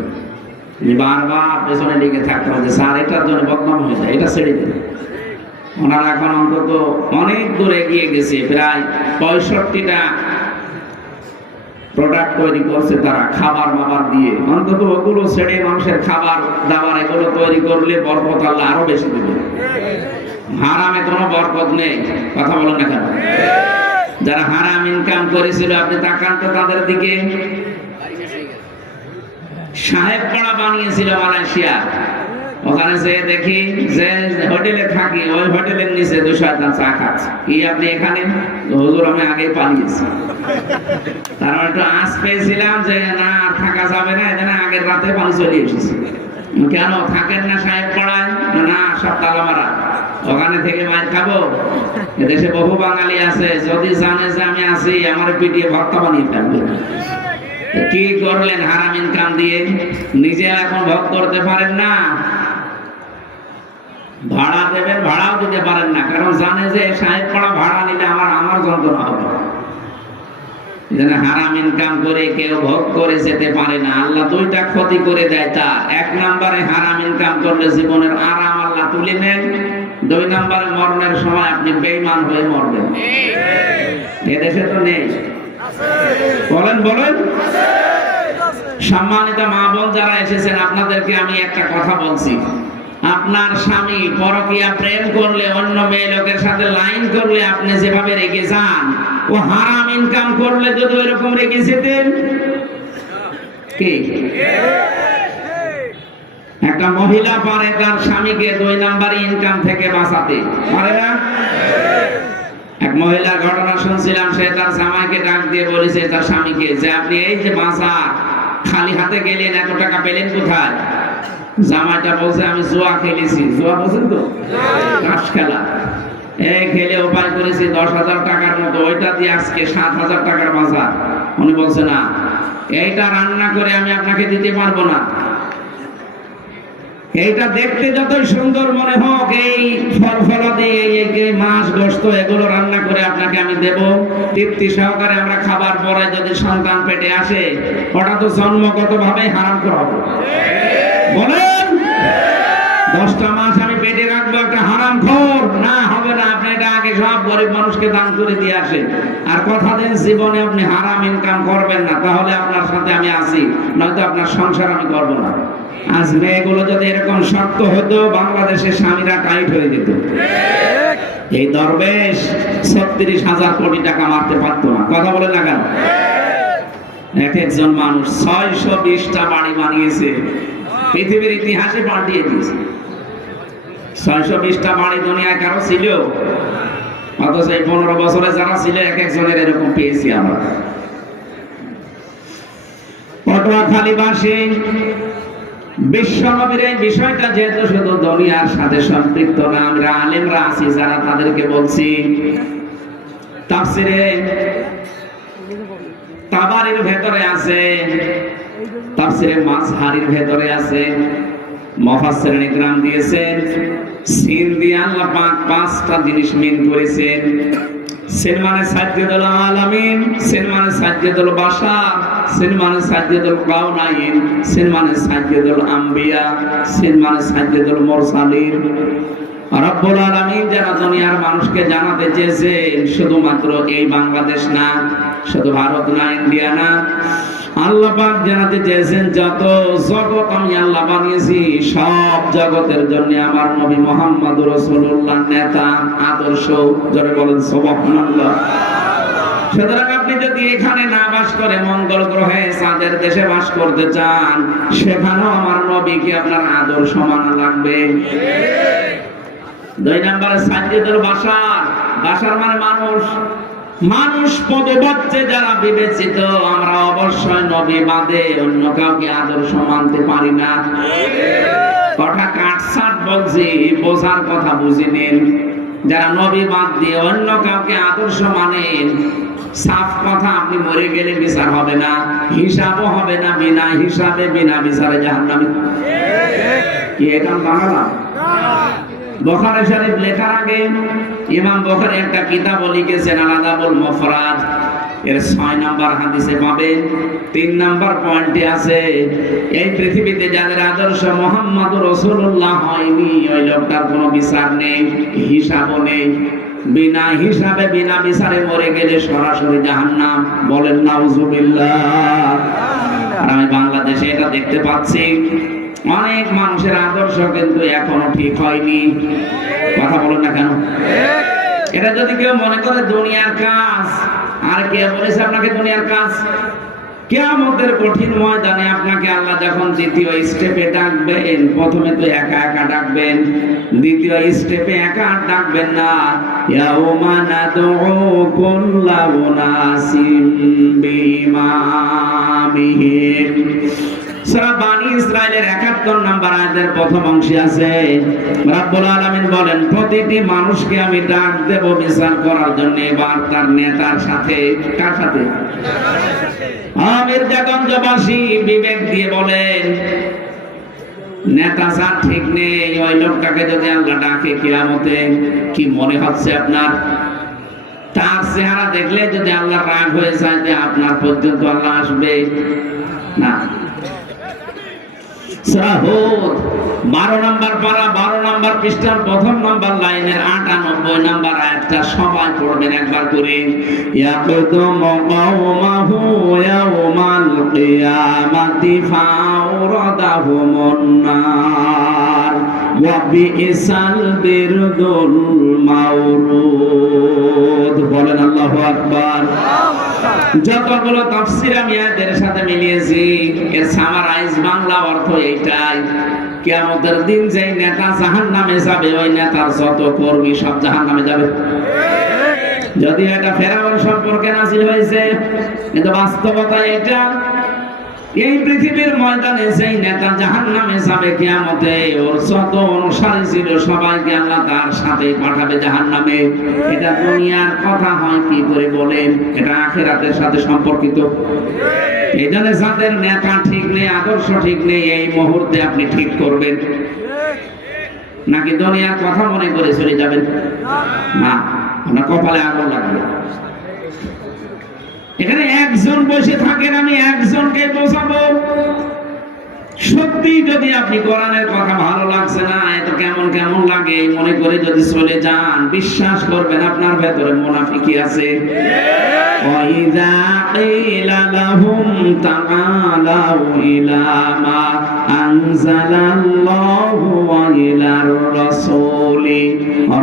বারবার পেছনে লেগে থাকতে হবে স্যার এটার জন্য বদনাম হয়ে যায়, এটা ছেড়ে দেবে। ওনারা এখন অন্তত অনেক দূর এগিয়ে গেছে, প্রায় 65টা প্রোডাক্ট তৈরি করছে তারা, খাবার মাবার দিয়ে। অন্তত ওগুলো ছেড়ে মানুষের খাবার দাবার এগুলো তৈরি করলে বরকত আল্লাহ আরো বেশি দেবে। হারামে কোনো বরকত নেই, কথা বলেন না কেন? যারা হারাম ইনকাম করেছিল আপনি তাকান তো তাদের দিকে। সাহেব পাড়া বানিয়েছিল মালয়েশিয়া, ওখানে যে দেখি যে হোটেলে থাকি ওই হোটেলের নিচে 200 চা খাচ্ছে। কি আপনি এখানে? হুজুর আমি আগে পালিয়েছি। তার একটু আঁচ পেয়েছিলাম যে না থাকা যাবে না, এখানে আগের রাতে পানি চলে এসেছি। কেন থাকেন না সাহেব পাড়ায়? না সব তালা মারা, ওখানে থেকে মার খাবো। এদেশে বহু বাঙালি আছে, যদি জানে যে আমি আছি আমার পিটিয়ে ভর্তা বানিয়ে ফেলবে। কি করলেন হারাম ইনকাম দিয়ে? নিজে এখন ভোগ করতে পারেন না, ভাড়া দেবেন, ভাড়াও দিতে পারেন না, কারণ জানে যে সাহেব পাড়া ভাড়া নিলে আমার যন্ত্রণা হবে। হারাম ইনকাম করে কেউ ভোগ করে যেতে পারে না। আল্লাহ 2টা ক্ষতি করে দেয় তার। 1 নম্বরে হারাম ইনকাম করলে জীবনের আরাম আল্লাহ তুলে নেন। 2 নম্বরে মরণের সময় আপনি বেঈমান হয়ে মরবেন। এদেশে তো নেই, বলেন বলেন। সম্মানিত মা বোন যারা এসেছেন, আপনাদেরকে আমি একটা কথা বলছি। আপনার স্বামী পরকীয়া প্রেম করলে, অন্য মেয়ে লোকের সাথে লাইন করলে আপনি যেভাবে রেগে যান, ও হারাম ইনকাম করলে যদি এরকম রেগে যেতেন? কি একটা মহিলা পারে তার স্বামীকে 2 নাম্বার ইনকাম থেকে বাঁচাতে পারে না? এক মহিলার ঘটনা শুনছিলাম, সে তার জামাইকে ডাক দিয়ে বলেছে তার স্বামীকে যে আপনি এই যে বাঁচা খালি হাতে গেলেন, এত টাকা পেলেন কোথায়? জামাইটা বলছে আমি জুয়া খেলেছি। জুয়া বলছেন তো, তাস খেলা। এই খেলে উপায় করেছি 10,000 টাকার মতো, ওইটা দিয়ে আজকে 7,000 টাকার বাজার। উনি বলছে না, এইটা রান্না করে আমি আপনাকে দিতে পারবো না। এইটা দেখতে যতই সুন্দর মনে হোক, এই ফলফলাদি এই মাছ গোশত এগুলো রান্না করে আপনাকে আমি দেব তৃপ্তি সহকারে। আমরা খাবার পরে যদি সন্তান পেটে আসে, ওটা তো জন্মগত ভাবে হারাম করা হবে। বলেন 10টা মাস আমি পেটে রাখবো একটা হারাম খোর? না, হবে না। আপনি এটা আগে সব গরিব মানুষকে দান করে দিয়ে আসেন, আর কথা দেন জীবনে আপনি হারাম ইনকাম করবেন না, তাহলে আপনার সাথে আমি আছি, নয়তো আপনার সংসার আমি করবো না। আজ মেয়েগুলো যদি এরকম শক্ত হতো, বাংলাদেশের স্বামীরা টাইট হয়ে যেত। এই দরবেশ 36,000 কোটি টাকা মারতে পারতো না, কথা বলে না কেন? এক একজন মানুষ 620টা বাড়ি বানিয়েছে, পৃথিবীর ইতিহাসে পাল্টিয়ে দিয়েছে। 620টা বাড়ি দুনিয়ায় কারো ছিল? অথচ এই 15 বছরে যারা ছিল এক একজনের এরকম পেয়েছি আমরা। পটুয়াখালীবাসী বিশ্বনবীর এই বিষয়টা যেহেতু শুধু দুনিয়ার সাথে সম্পৃক্ত না, আমরা আলেমরা আছি যারা, তাদেরকে বলছি তাফসিরে তাবারির ভেতরে আছে তাফসিরে মাজহারির ভেতরে আছে, মুফাসসিরিন ইকরাম দিয়েছেন সিন দিয়ে আল্লাহ পাক পাঁচটা জিনিস মিন করেছেন। সিন মানে সাজ্জাদুল আলামিন, সিন মানে সাজ্জাদুল বাশার, সিন মানে সাজ্জাদুল কাউনাইন, সিন মানে সাজ্জাদুল আম্বিয়া, সিন মানে সাজ্জাদুল মুরসালিন। রব্বুল আলামিন যারা দুনিয়ার মানুষকে জানাতে চেয়েছেন শুধুমাত্র এই বাংলাদেশ না, শুধু ভারত না, ইন্ডিয়া না, আল্লাহ পাক জানাতে চেয়েছেন যত জগৎ আমি আল্লাহ বানিয়েছি সব জগতের জন্য আমার নবী মুহাম্মদ রাসূলুল্লাহ নেতা, আদর্শ। জোরে বলেন সুবহানাল্লাহ। সুতরাং আপনি যদি এখানে না বাস করে মঙ্গল গ্রহে চাঁদের দেশে বাস করতে চান, সেখানেও আমার নবীকে আপনার আদর্শ মানা লাগবে। দুই নম্বরে সাজ্জাদুল বাশার, বাশার মানে মানুষ। মানুষ পদবাচ্যে যারা বিবেচিত, আমরা অবশ্যই নবী বাদে অন্য কাউকে আদর্শ মানতে পারি না। কথা কাটছাট বলছি, বোঝার কথা বুঝে নিন। যারা নবী বাদ দিয়ে অন্য কাউকে আদর্শ মানেন, সাফ কথা, আপনি মরে গেলে বিচার হবে না, হিসাবও হবে না, বিনা হিসাবে বিনা বিচারে জাহান্নামে। কি এটা বানালাম? বুখারী শরীফ লেখার আগে ইমাম বুখারী একটা কিতাব লিখেছেন আল-আদাবুল মুফরাদ, এর 6 নাম্বার হাদিসে পাবেন 3 নাম্বার পয়েন্টে আছে, এই পৃথিবীতে যাদের আদর্শ মুহাম্মদুর রাসূলুল্লাহ হয়নি, ওই লোকটার কোনো বিচার নেই, হিসাবও নেই, বিনা হিসাবে বিনা বিচারে মরে গেলে সরাসরি জাহান্নাম। বলেন নাউজুবিল্লাহ। আর আমি বাংলাদেশে এটা দেখতে পাচ্ছি, অনেক মানুষের আদর্শ কিন্তু এখনো ঠিক হয়নি। কথা বলেন না কেন? এটা যদি কেউ মনে করে দুনিয়ার কাজ, আর কে বলেছে আপনাকে দুনিয়ার কাজ? কিয়ামতের কঠিন ময়দানে আপনাকে আল্লাহ যখন দ্বিতীয় স্টেপে ডাকবেন, প্রথমে তো একা একা ডাকবেন, দ্বিতীয় স্টেপে একা ডাকবেন না। ইয়াউমা নাদউ কুল্লা উনাসিম বিইমামিহিম। সূরা বানী ইসরাইলের 71 নম্বর আয়াতের প্রথম অংশে আছে, রব্বুল আলামিন বলেন প্রতিটি মানুষকে আমি ডাক দেব বিচার করার জন্য, এবার তার নেতার সাথে। কার সাথে? মির্জাগঞ্জবাসী বিবেক দিয়ে বলেন, নেতা যার ঠিক নেই, ওই লোকটাকে যদি আল্লাহ ডাকে কিয়ামতে, কি মনে হচ্ছে আপনার? তার চেহারা দেখলে যদি আল্লাহ রাগ হয়ে যায় যে আপনার পর্যন্ত আল্লাহ আসবে না। সূরা হুদ 12 নম্বর পারা 12 নম্বর পৃষ্ঠার প্রথম নম্বর লাইনের 98 নম্বর আয়াতটা সবাই পড়বেন একবার করে। ইয়াকুদুমু কওমাহু ইয়াউমাল কিয়ামাতি ফাওরাদাহুমুন নার ওয়া বিইসাল বিরদুল মাওরুদ। বলেন আল্লাহু আকবার। যতগুলো তাফসীর আমি এদের সাথে মিলিয়েছি, এর সামারাইজ বাংলা অর্থ এইটাই, কিয়ামতের দিন যেই নেতা জাহান্নামে যাবে, ওই নেতার যত কর্মী সব জাহান্নামে যাবে। যদি এটা ফেরাউন সম্পর্কে নাযিল হয়েছে, কিন্তু বাস্তবতা এটা, এই পৃথিবীর ময়দানে যেই নেতা জাহান্নামে যাবে কিয়ামতে, ওর যত অনুসারী ছিল সবাইকে আল্লাহ তার সাথে পাঠাবে জাহান্নামে। এটা দুনিয়ার কথা হয় কি করে বলেন? এটা আখিরাতের সাথে সম্পর্কিত। এই জন্য যাদের নেতা ঠিক নেই, আদর্শ ঠিক নেই, এই মুহূর্তে আপনি ঠিক করবেন নাকি দুনিয়ার কথা মনে করে চলে যাবেন? না, আপনার কপালে আগুন লাগবে। এখানে একজন বসে থাকেন, আমি একজনকে বোঝাবো। সত্যি যদি আপনি কোরআনের কথা ভালো লাগছে না, এত কেমন কেমন লাগে মনে করে যদি চলে যান, বিশ্বাস করবেন আপনার ভেতরে মুনাফিকি আছে। ওয়াইযা কিলা লাহুম তাআলাউ ইলা মা আনজালাল্লাহু ওয়া ইলার রাসূলি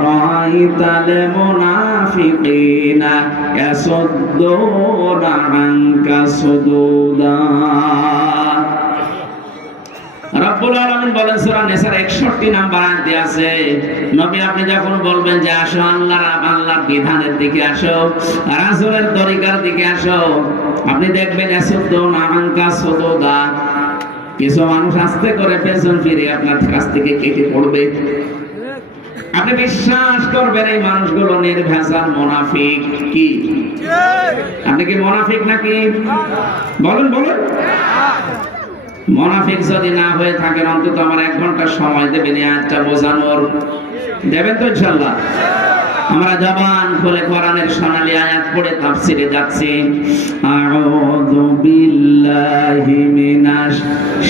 রাআইতাল মুনাফিকিনা ইয়াসুদ্দুনা আনকা সুদুদা। রব্বুল আলামিন বলেন সূরা নিসার 61 নাম্বার আয়াতে আছে, নবী আপনি যখন বলবেন যে আসো আল্লাহর বিধানের দিকে আসো, রাসূলের তরিকার দিকে আসো, আপনি দেখবেন ইয়াসুদ্দুনা আনকা সুদুদা, কিছু মানুষ আস্তে করে পেছন ফিরে আপনার কাছ থেকে কেটে পড়বে। আপনি বিশ্বাস করবেন এই মানুষগুলো নির্ভেজাল মুনাফিক। কি আপনি কি মুনাফিক নাকি? বলুন বলুন। মুনাফিক যদি না হয়ে থাকেন অন্তত আমার 1 ঘন্টা সময় দেবেন এই আয়াতটা বোঝানোর। দেবেন তো ইনশাআল্লাহ? আমরা জবান খুলে কোরআনের সোনালী আয়াত পড়ে তাফসিরে যাচ্ছি। আউযু বিল্লাহি মিনাশ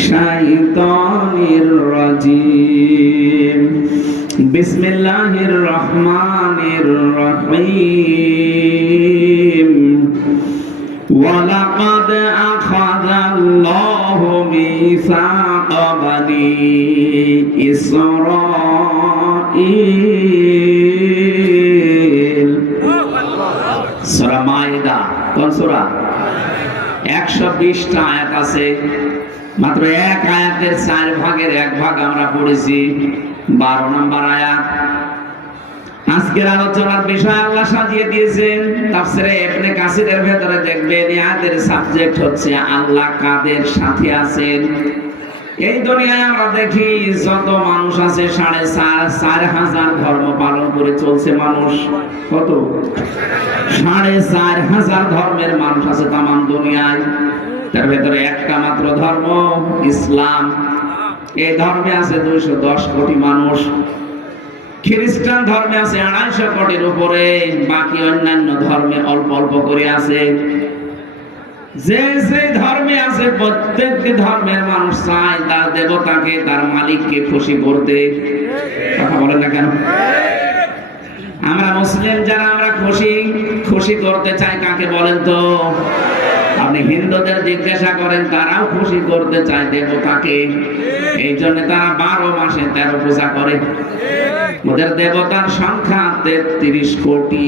শাইতানির রাজিম। বিসমিল্লাহির রহমানির রহিম। ওয়ালাকাদ আখাযাল্লাহু মিসাকা বানি ইসরাঈল। সূরা মাইদা কোন সূরা? 120টা আয়াত আছে, মাত্র এক আয়াতের 4 ভাগের 1 ভাগ আমরা পড়েছি, 12 নম্বর আয়াত। আজকের আলোচনার বিষয় আল্লাহ সাজিয়ে দিয়েছেন। তাফসীরে ইবনে কাসিরের ভেতরে দেখবেন এই আয়াতের সাবজেক্ট হচ্ছে আল্লাহ কাদের সাথে আছেন। এই দুনিয়ায় আমরা দেখি যত মানুষ আছে 4,500 ধর্ম পালন করে চলছে মানুষ। কত? 4,500 ধর্মের মানুষ আছে তাম দুনিয়ায়। তার ভেতরে একটা মাত্র ধর্ম ইসলাম। এই ধর্মে আছে 210 কোটি মানুষ। খ্রিস্টান ধর্মে আছে 250 কোটির উপরে, বাকি অন্যান্য ধর্মে অল্প অল্প করে আছে। যে যে ধর্মে আছে প্রত্যেকটি ধর্মের মানুষ চায় তার দেবতাকে, তার মালিককে খুশি করতে। কথা বলেন না কেন? আমরা মুসলিম যারা আমরা খুশি করতে চাই কাকে বলেন তো? আপনি হিন্দুদের জিজ্ঞাসা করেন, তারাও খুশি করতে চায় দেবতাকে। এই জন্য তারা 12 মাসে 13 পূজা করে। ওদের দেবতার সংখ্যা 33 কোটি।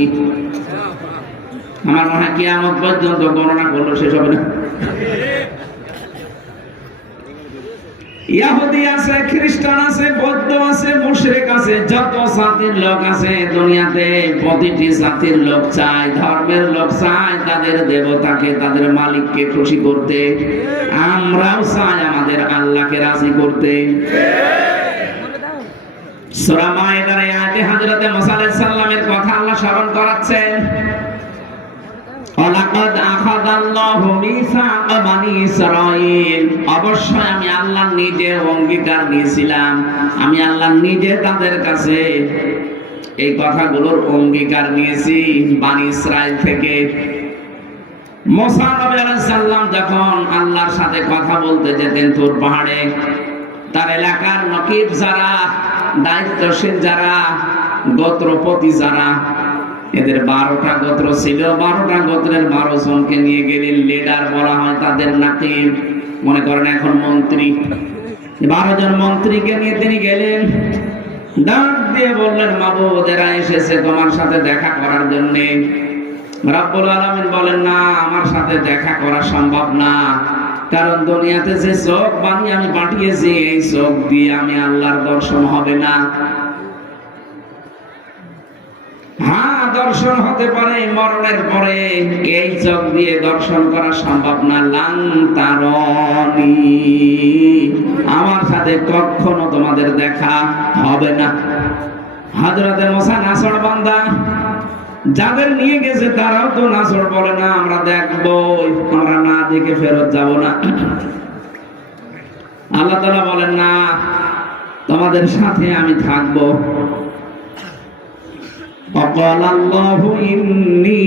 আমার মনে হয় কিয়ামত পর্যন্ত গণনা করলো শেষ হবে না। ইহুদি আছে, খ্রিস্টান আছে, বৌদ্ধ আছে, মুশরিক আছে, যত জাতির লোক আছে দুনিয়াতে, প্রতিটি জাতির লোক চায়, ধর্মের লোক চায় তাদের দেবতাকে, তাদের মালিককে খুশি করতে। আমরাও চাই আমাদের আল্লাহকে রাজি করতে। সূরা মাইদার আয়াতে হযরত মুসা আলাইহিস সালামের কথা আল্লাহ স্মরণ করাচ্ছেন। ওয়ালাকাদ আখাযাল্লাহু মিসাকা বানি ইসরাঈল। অবশ্যই আমি আল্লাহ নিজে অঙ্গীকার নিয়েছিলাম, আমি আল্লাহ নিজে তাদের কাছে এই কথাগুলোর অঙ্গীকার নিয়েছি বানি ইসরাঈল থেকে। মুসা নবী আলাইহিস সালাম যখন আল্লাহর সাথে কথা বলতে যেতেন তুর পাহাড়ে, তার এলাকার নকিব যারা, দায়িত্বশীল যারা, গোত্রপতি যারা, এদের 12টা গোত্র ছিল। 12টা গোত্রের 12 জনকে নিয়ে গেলেন, লিডার বলা হয় তাদের, নাকিব মনে করেন এখন মন্ত্রী। 12 জন মন্ত্রীকে নিয়ে তিনি গেলেন, ডাক দিয়ে বললেন, মাবুদ এরা এসেছে তোমার সাথে দেখা করার জন্য। রব্বুল আলামিন বলেন, না, আমার সাথে দেখা করা সম্ভব না, কারণ দুনিয়াতে যে চোখ বানিয়ে আমি পাঠিয়েছি এই চোখ দিয়ে আমি আল্লাহর দর্শন হবে না। হ্যাঁ, দর্শন হতে পারে মরণের পরে, এই চোখ দিয়ে দর্শন করা সম্ভব না। লান তারানি, আমার সাথে কখনো তোমাদের দেখা হবে না। হযরত মুসা নাছড় বান্দা, যাদের নিয়ে গেছে তারাও তো নাছড় বলে না আমরা দেখবো, আমরা না দেখে ফেরত যাব না। আল্লাহ তাআলা বলেন, না, তোমাদের সাথে আমি থাকবো। ওয়াকালাল্লাহু ইন্নী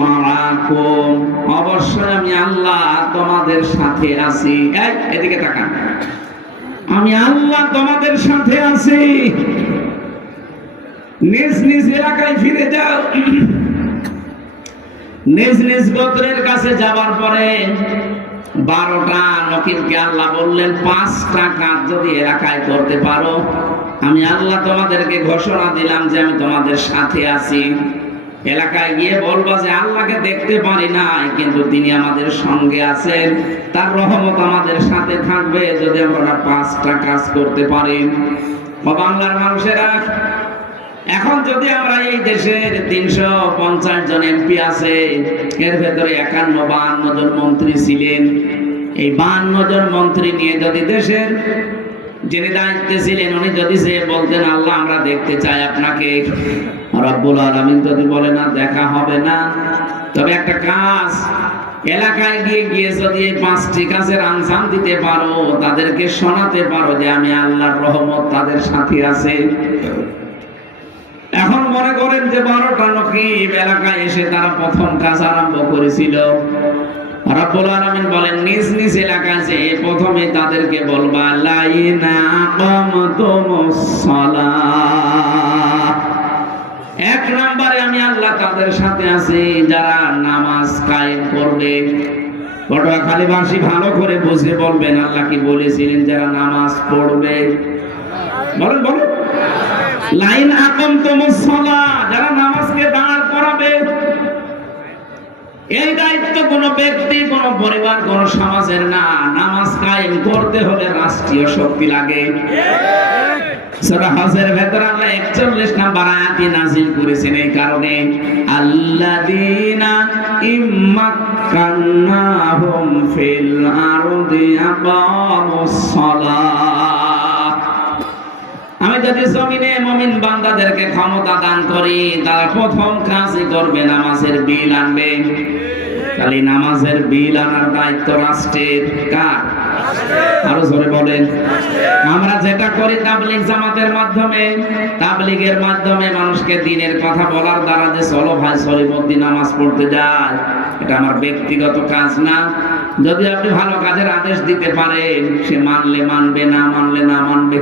মাআকুম, অবশ্যই আমি আল্লাহ তোমাদের সাথে আছি। এদিকে তাকান, আমি আল্লাহ তোমাদের সাথে আছি। নিজ নিজ এলাকায় ফিরে যাও। নিজ নিজ গোত্রের কাছে যাবার পরে 12টা নকিবকে আল্লাহ বললেন, 5টা কাজ যদি এলাকায় করতে পারো, আমি আল্লাহ তোমাদেরকে ঘোষণা দিলাম যে আমি তোমাদের সাথে আছি। এলাকায় গিয়ে বলবা যে আল্লাহকে দেখতে পারি নাই, কিন্তু তিনি আমাদের সঙ্গে আছেন, তার রহমত আমাদের সাথে থাকবে যদি আমরা 5টা কাজ করতে পারি। বাংলার মানুষেরা, এখন যদি আমরা এই দেশের 350 জন এমপি আছে, এর ভেতরে 51-52 জন মন্ত্রী ছিলেন, এই 52 জন মন্ত্রী নিয়ে যদি দেশের যিনি দায়িত্বে ছিলেন উনি যদি সে বলতেন আল্লাহ আমরা দেখতে চাই আপনাকে, রব্বুল আলামিন যদি বলে না দেখা হবে না, তবে একটা কাজ এলাকায় গিয়ে গিয়ে যদি এই 5টি কাজের আনসাম দিতে পারো, তাদেরকে শোনাতে পারো যে আমি আল্লাহর রহমত তাদের সাথে আছে। এখন মনে করেন যে 12টা নকিব এলাকায় এসে তারা প্রথম কাজ আরম্ভ করেছিল। রব্বুল আলামিন বলেন নিজ নিজ এলাকায় যে প্রথমে তাদেরকে বলবা লাইনা আকামতুমুস সালাহ। 1 নম্বরে আমি আল্লাহ তাদের সাথে আছি যারা নামাজ কায়েম করবে। পটুয়াখালীবাসী ভালো করে বুঝে বলবেন আল্লাহ কি বলেছিলেন যারা নামাজ পড়বে। বলেন বলেন, লাইন আকামতুমুস সালাহ, যারা নামাজকে দাঁড় করাবে। এই দায়িত্ব কোন ব্যক্তি, কোন পরিবার, কোন সমাজের না। নামাজ কায়েম করতে হলে রাষ্ট্রীয় শক্তি লাগে। সূরা হজের ভেতর আল্লাহ 41 নম্বর আয়াতটি নাযিল করেছেন এই কারণে, আল্লাযীনা ইম্মাক্কান্নাহুম ফিল আরদি আকামুস সালাহ। আমি যদি জমিনে মুমিন বান্দাদেরকে ক্ষমতা দান করি, তারা প্রথম কাজই করবে নামাজের বিল আনবে। খালি নামাজের বিল আনার দায়িত্ব রাষ্ট্রের। কার? আরো জোরে বলেন। আমরা যেটা করি তাবলীগ জামাতের মাধ্যমে, তাবলীগের মাধ্যমে মানুষকে দ্বীনের কথা বলার দ্বারা যে চলো ভাই সলিমুদ্দিন নামাজ পড়তে যায়, এটা আমার ব্যক্তিগত কাজ না। যদি আপনি ভালো কাজের আদেশ দিতে পারেন, সে মানলে মানবে, না মানলে না মানবে।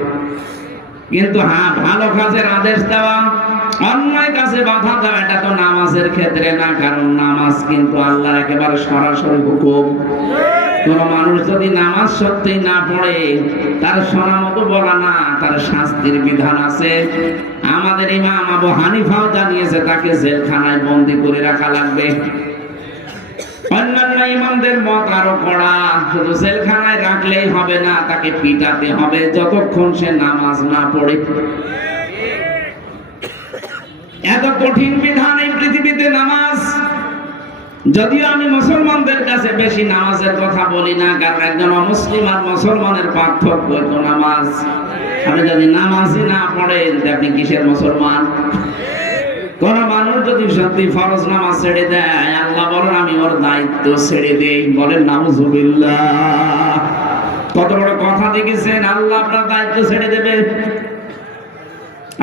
কিন্তু হ্যাঁ, ভালো কাজের আদেশ দেওয়া, অন্যায় কাজে বাধা দেওয়া, এটা তো নামাজের ক্ষেত্রে না। কারণ নামাজ কিন্তু আল্লাহর একেবারে সরাসরি হুকুম। কোন মানুষ যদি নামাজ সত্যি না পড়ে, তার শোনা মতো বলা না, তার শাস্তির বিধান আছে। আমাদের ইমাম আবু হানিফাও জানিয়েছে তাকে জেলখানায় বন্দী করে রাখা লাগবে। অন্যান্য ইমামদের মত আরো কড়া, শুধু জেলখানায় রাখলেই হবে না, তাকে পিটাতে হবে যতক্ষণ সে নামাজ না পড়ে। এত কঠিন বিধান এই পৃথিবীতে নামাজ। যদিও আমি মুসলমানদের কাছে বেশি নামাজের কথা বলি না, কারণ একজন অমুসলিম আর মুসলমানের পার্থক্য তো নামাজ। আপনি যদি নামাজই না পড়েন, আপনি কিসের মুসলমান? কোন মানুষ যদি সত্যি ফরজ নামাজ ছেড়ে দেয়, আল্লাহ বলেন আমি ওর দায়িত্ব ছেড়ে দেই। বলেন নাউজুবিল্লাহ। কত বড় কথা দেখেছেন, আল্লাহ আপনার দায়িত্ব ছেড়ে দেবে।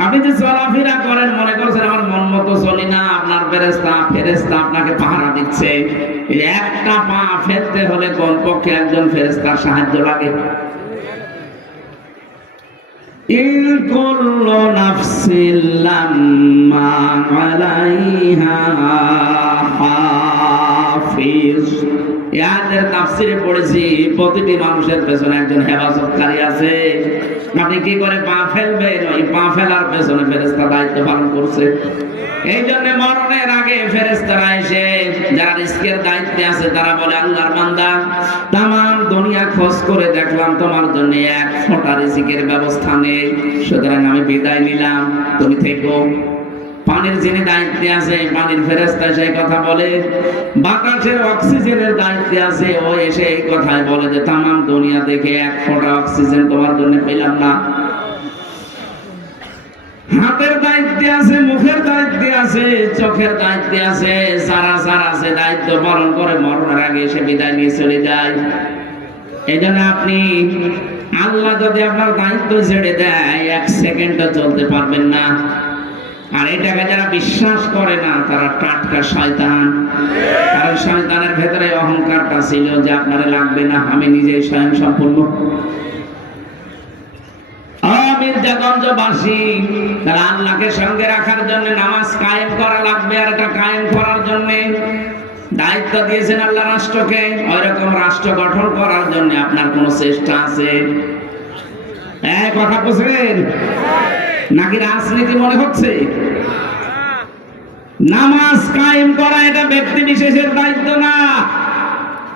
আপনি যে চলাফেরা করেন, মনে করছেন আমার মন মতো চলি না, আপনার ফেরেশতা আপনাকে পাহারা দিচ্ছে। এই একটা পা ফেলতে হলে কমপক্ষে একজন ফেরেশতার সাহায্য লাগে। ইন কুল্লু নাফসিন লাম্মা আলাইহা হাফিজ। ইয়াদের তাফসিরে পড়েছি প্রতিটি মানুষের পেছনে একজন হেফাজতকারী আছে। আপনি কি করে পা ফেলবেন, ওই পা ফেলার পেছনে ফেরেশতা দায়িত্ব পালন করছে। এই জন্য মরণের আগে ফেরেশতারা এসে যারা রিজকের দায়িত্বে আছে, তারা বলে আল্লাহর বান্দা, তামাম দুনিয়া খোঁজ করে দেখলাম তোমার জন্য এক ফোঁটা রিজিকের ব্যবস্থা নেই, সুতরাং আমি বিদায় নিলাম, তুমি থেকো। পানির যিনি দায়িত্বে আছে, পানির ফেরেশতা সেই কথা বলে। বাতাসের অক্সিজেনের দায়িত্বে আছে, ও এসে এই কথাই বলে যে তামাম দুনিয়া দেখে এক ফোঁটা অক্সিজেন তোমার জন্য পেলাম না। হাতের দায়িত্বে আছে, মুখের দায়িত্বে আছে, চোখের দায়িত্বে আছে, সারা আছে, দায়িত্ব পালন করে মরণের আগে এসে বিদায় নিয়ে চলে যায়। এই জন্য আপনি, আল্লাহ যদি আপনার দায়িত্ব ছেড়ে দেয়, 1 সেকেন্ডও চলতে পারবেন না। আর এটাকে যারা বিশ্বাস করে না, তারা টাটকা শয়তান। কারণ শয়তানের ভেতরে অহংকারটা ছিল যে আপনারে লাগবে না, আমি নিজেই স্বয়ং সম্পূর্ণ। মির্জাগঞ্জবাসী, তারা আল্লাহকে সঙ্গে রাখার জন্য নামাজ কায়েম করা লাগবে। আর এটা কায়েম করার জন্য দায়িত্ব দিয়েছেন আল্লাহ রাষ্ট্রকে। ওইরকম রাষ্ট্র গঠন করার জন্য আপনার কোন চেষ্টা আছে? কথা বুঝলেন নাকি রাজনীতি মনে হচ্ছে? নামাজ কায়েম করা এটা ব্যক্তি বিশেষের দায়িত্ব না,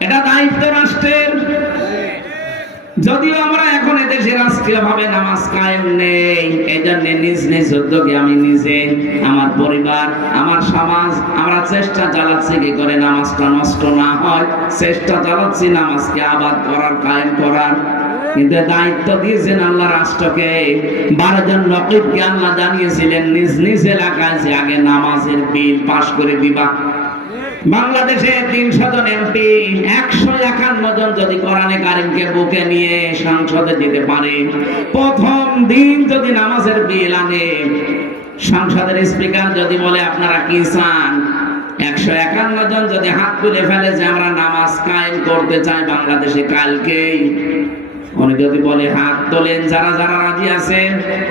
এটা দায়িত্ব রাষ্ট্রের। যদিও আমরা এখন এদেশে রাষ্ট্রীয় ভাবে নামাজ কায়েম নেই, এই জন্য নিজ নিজ উদ্যোগে আমি নিজে, আমার পরিবার, আমার সমাজ, আমরা চেষ্টা চালাচ্ছি কি করে নামাজটা নষ্ট না হয়। চেষ্টা চালাচ্ছি নামাজকে আবাদ করার, কায়েম করার। কিন্তু দায়িত্ব দিয়েছেন আল্লাহ রাষ্ট্রকে। 12 জন নকিবকে আল্লাহ জানিয়েছিলেন নিজ নিজ এলাকায় যে আগে নামাজের বিল পাশ করে দিবা। বাংলাদেশে 300 জন এমপি 151 জন যদি কোরআনে কারিমকে বুকে নিয়ে সংসদে যেতে পারে, প্রথম দিন যদি নামাজের বিল আনে, সংসদের স্পিকার যদি বলে আপনারা কি চান, 151 জন যদি হাত তুলে ফেলে যে আমরা নামাজ কায়েম করতে চাই বাংলাদেশে কালকেই, উনি যদি বলে হাত তোলেন যারা যারা রাজি আছে,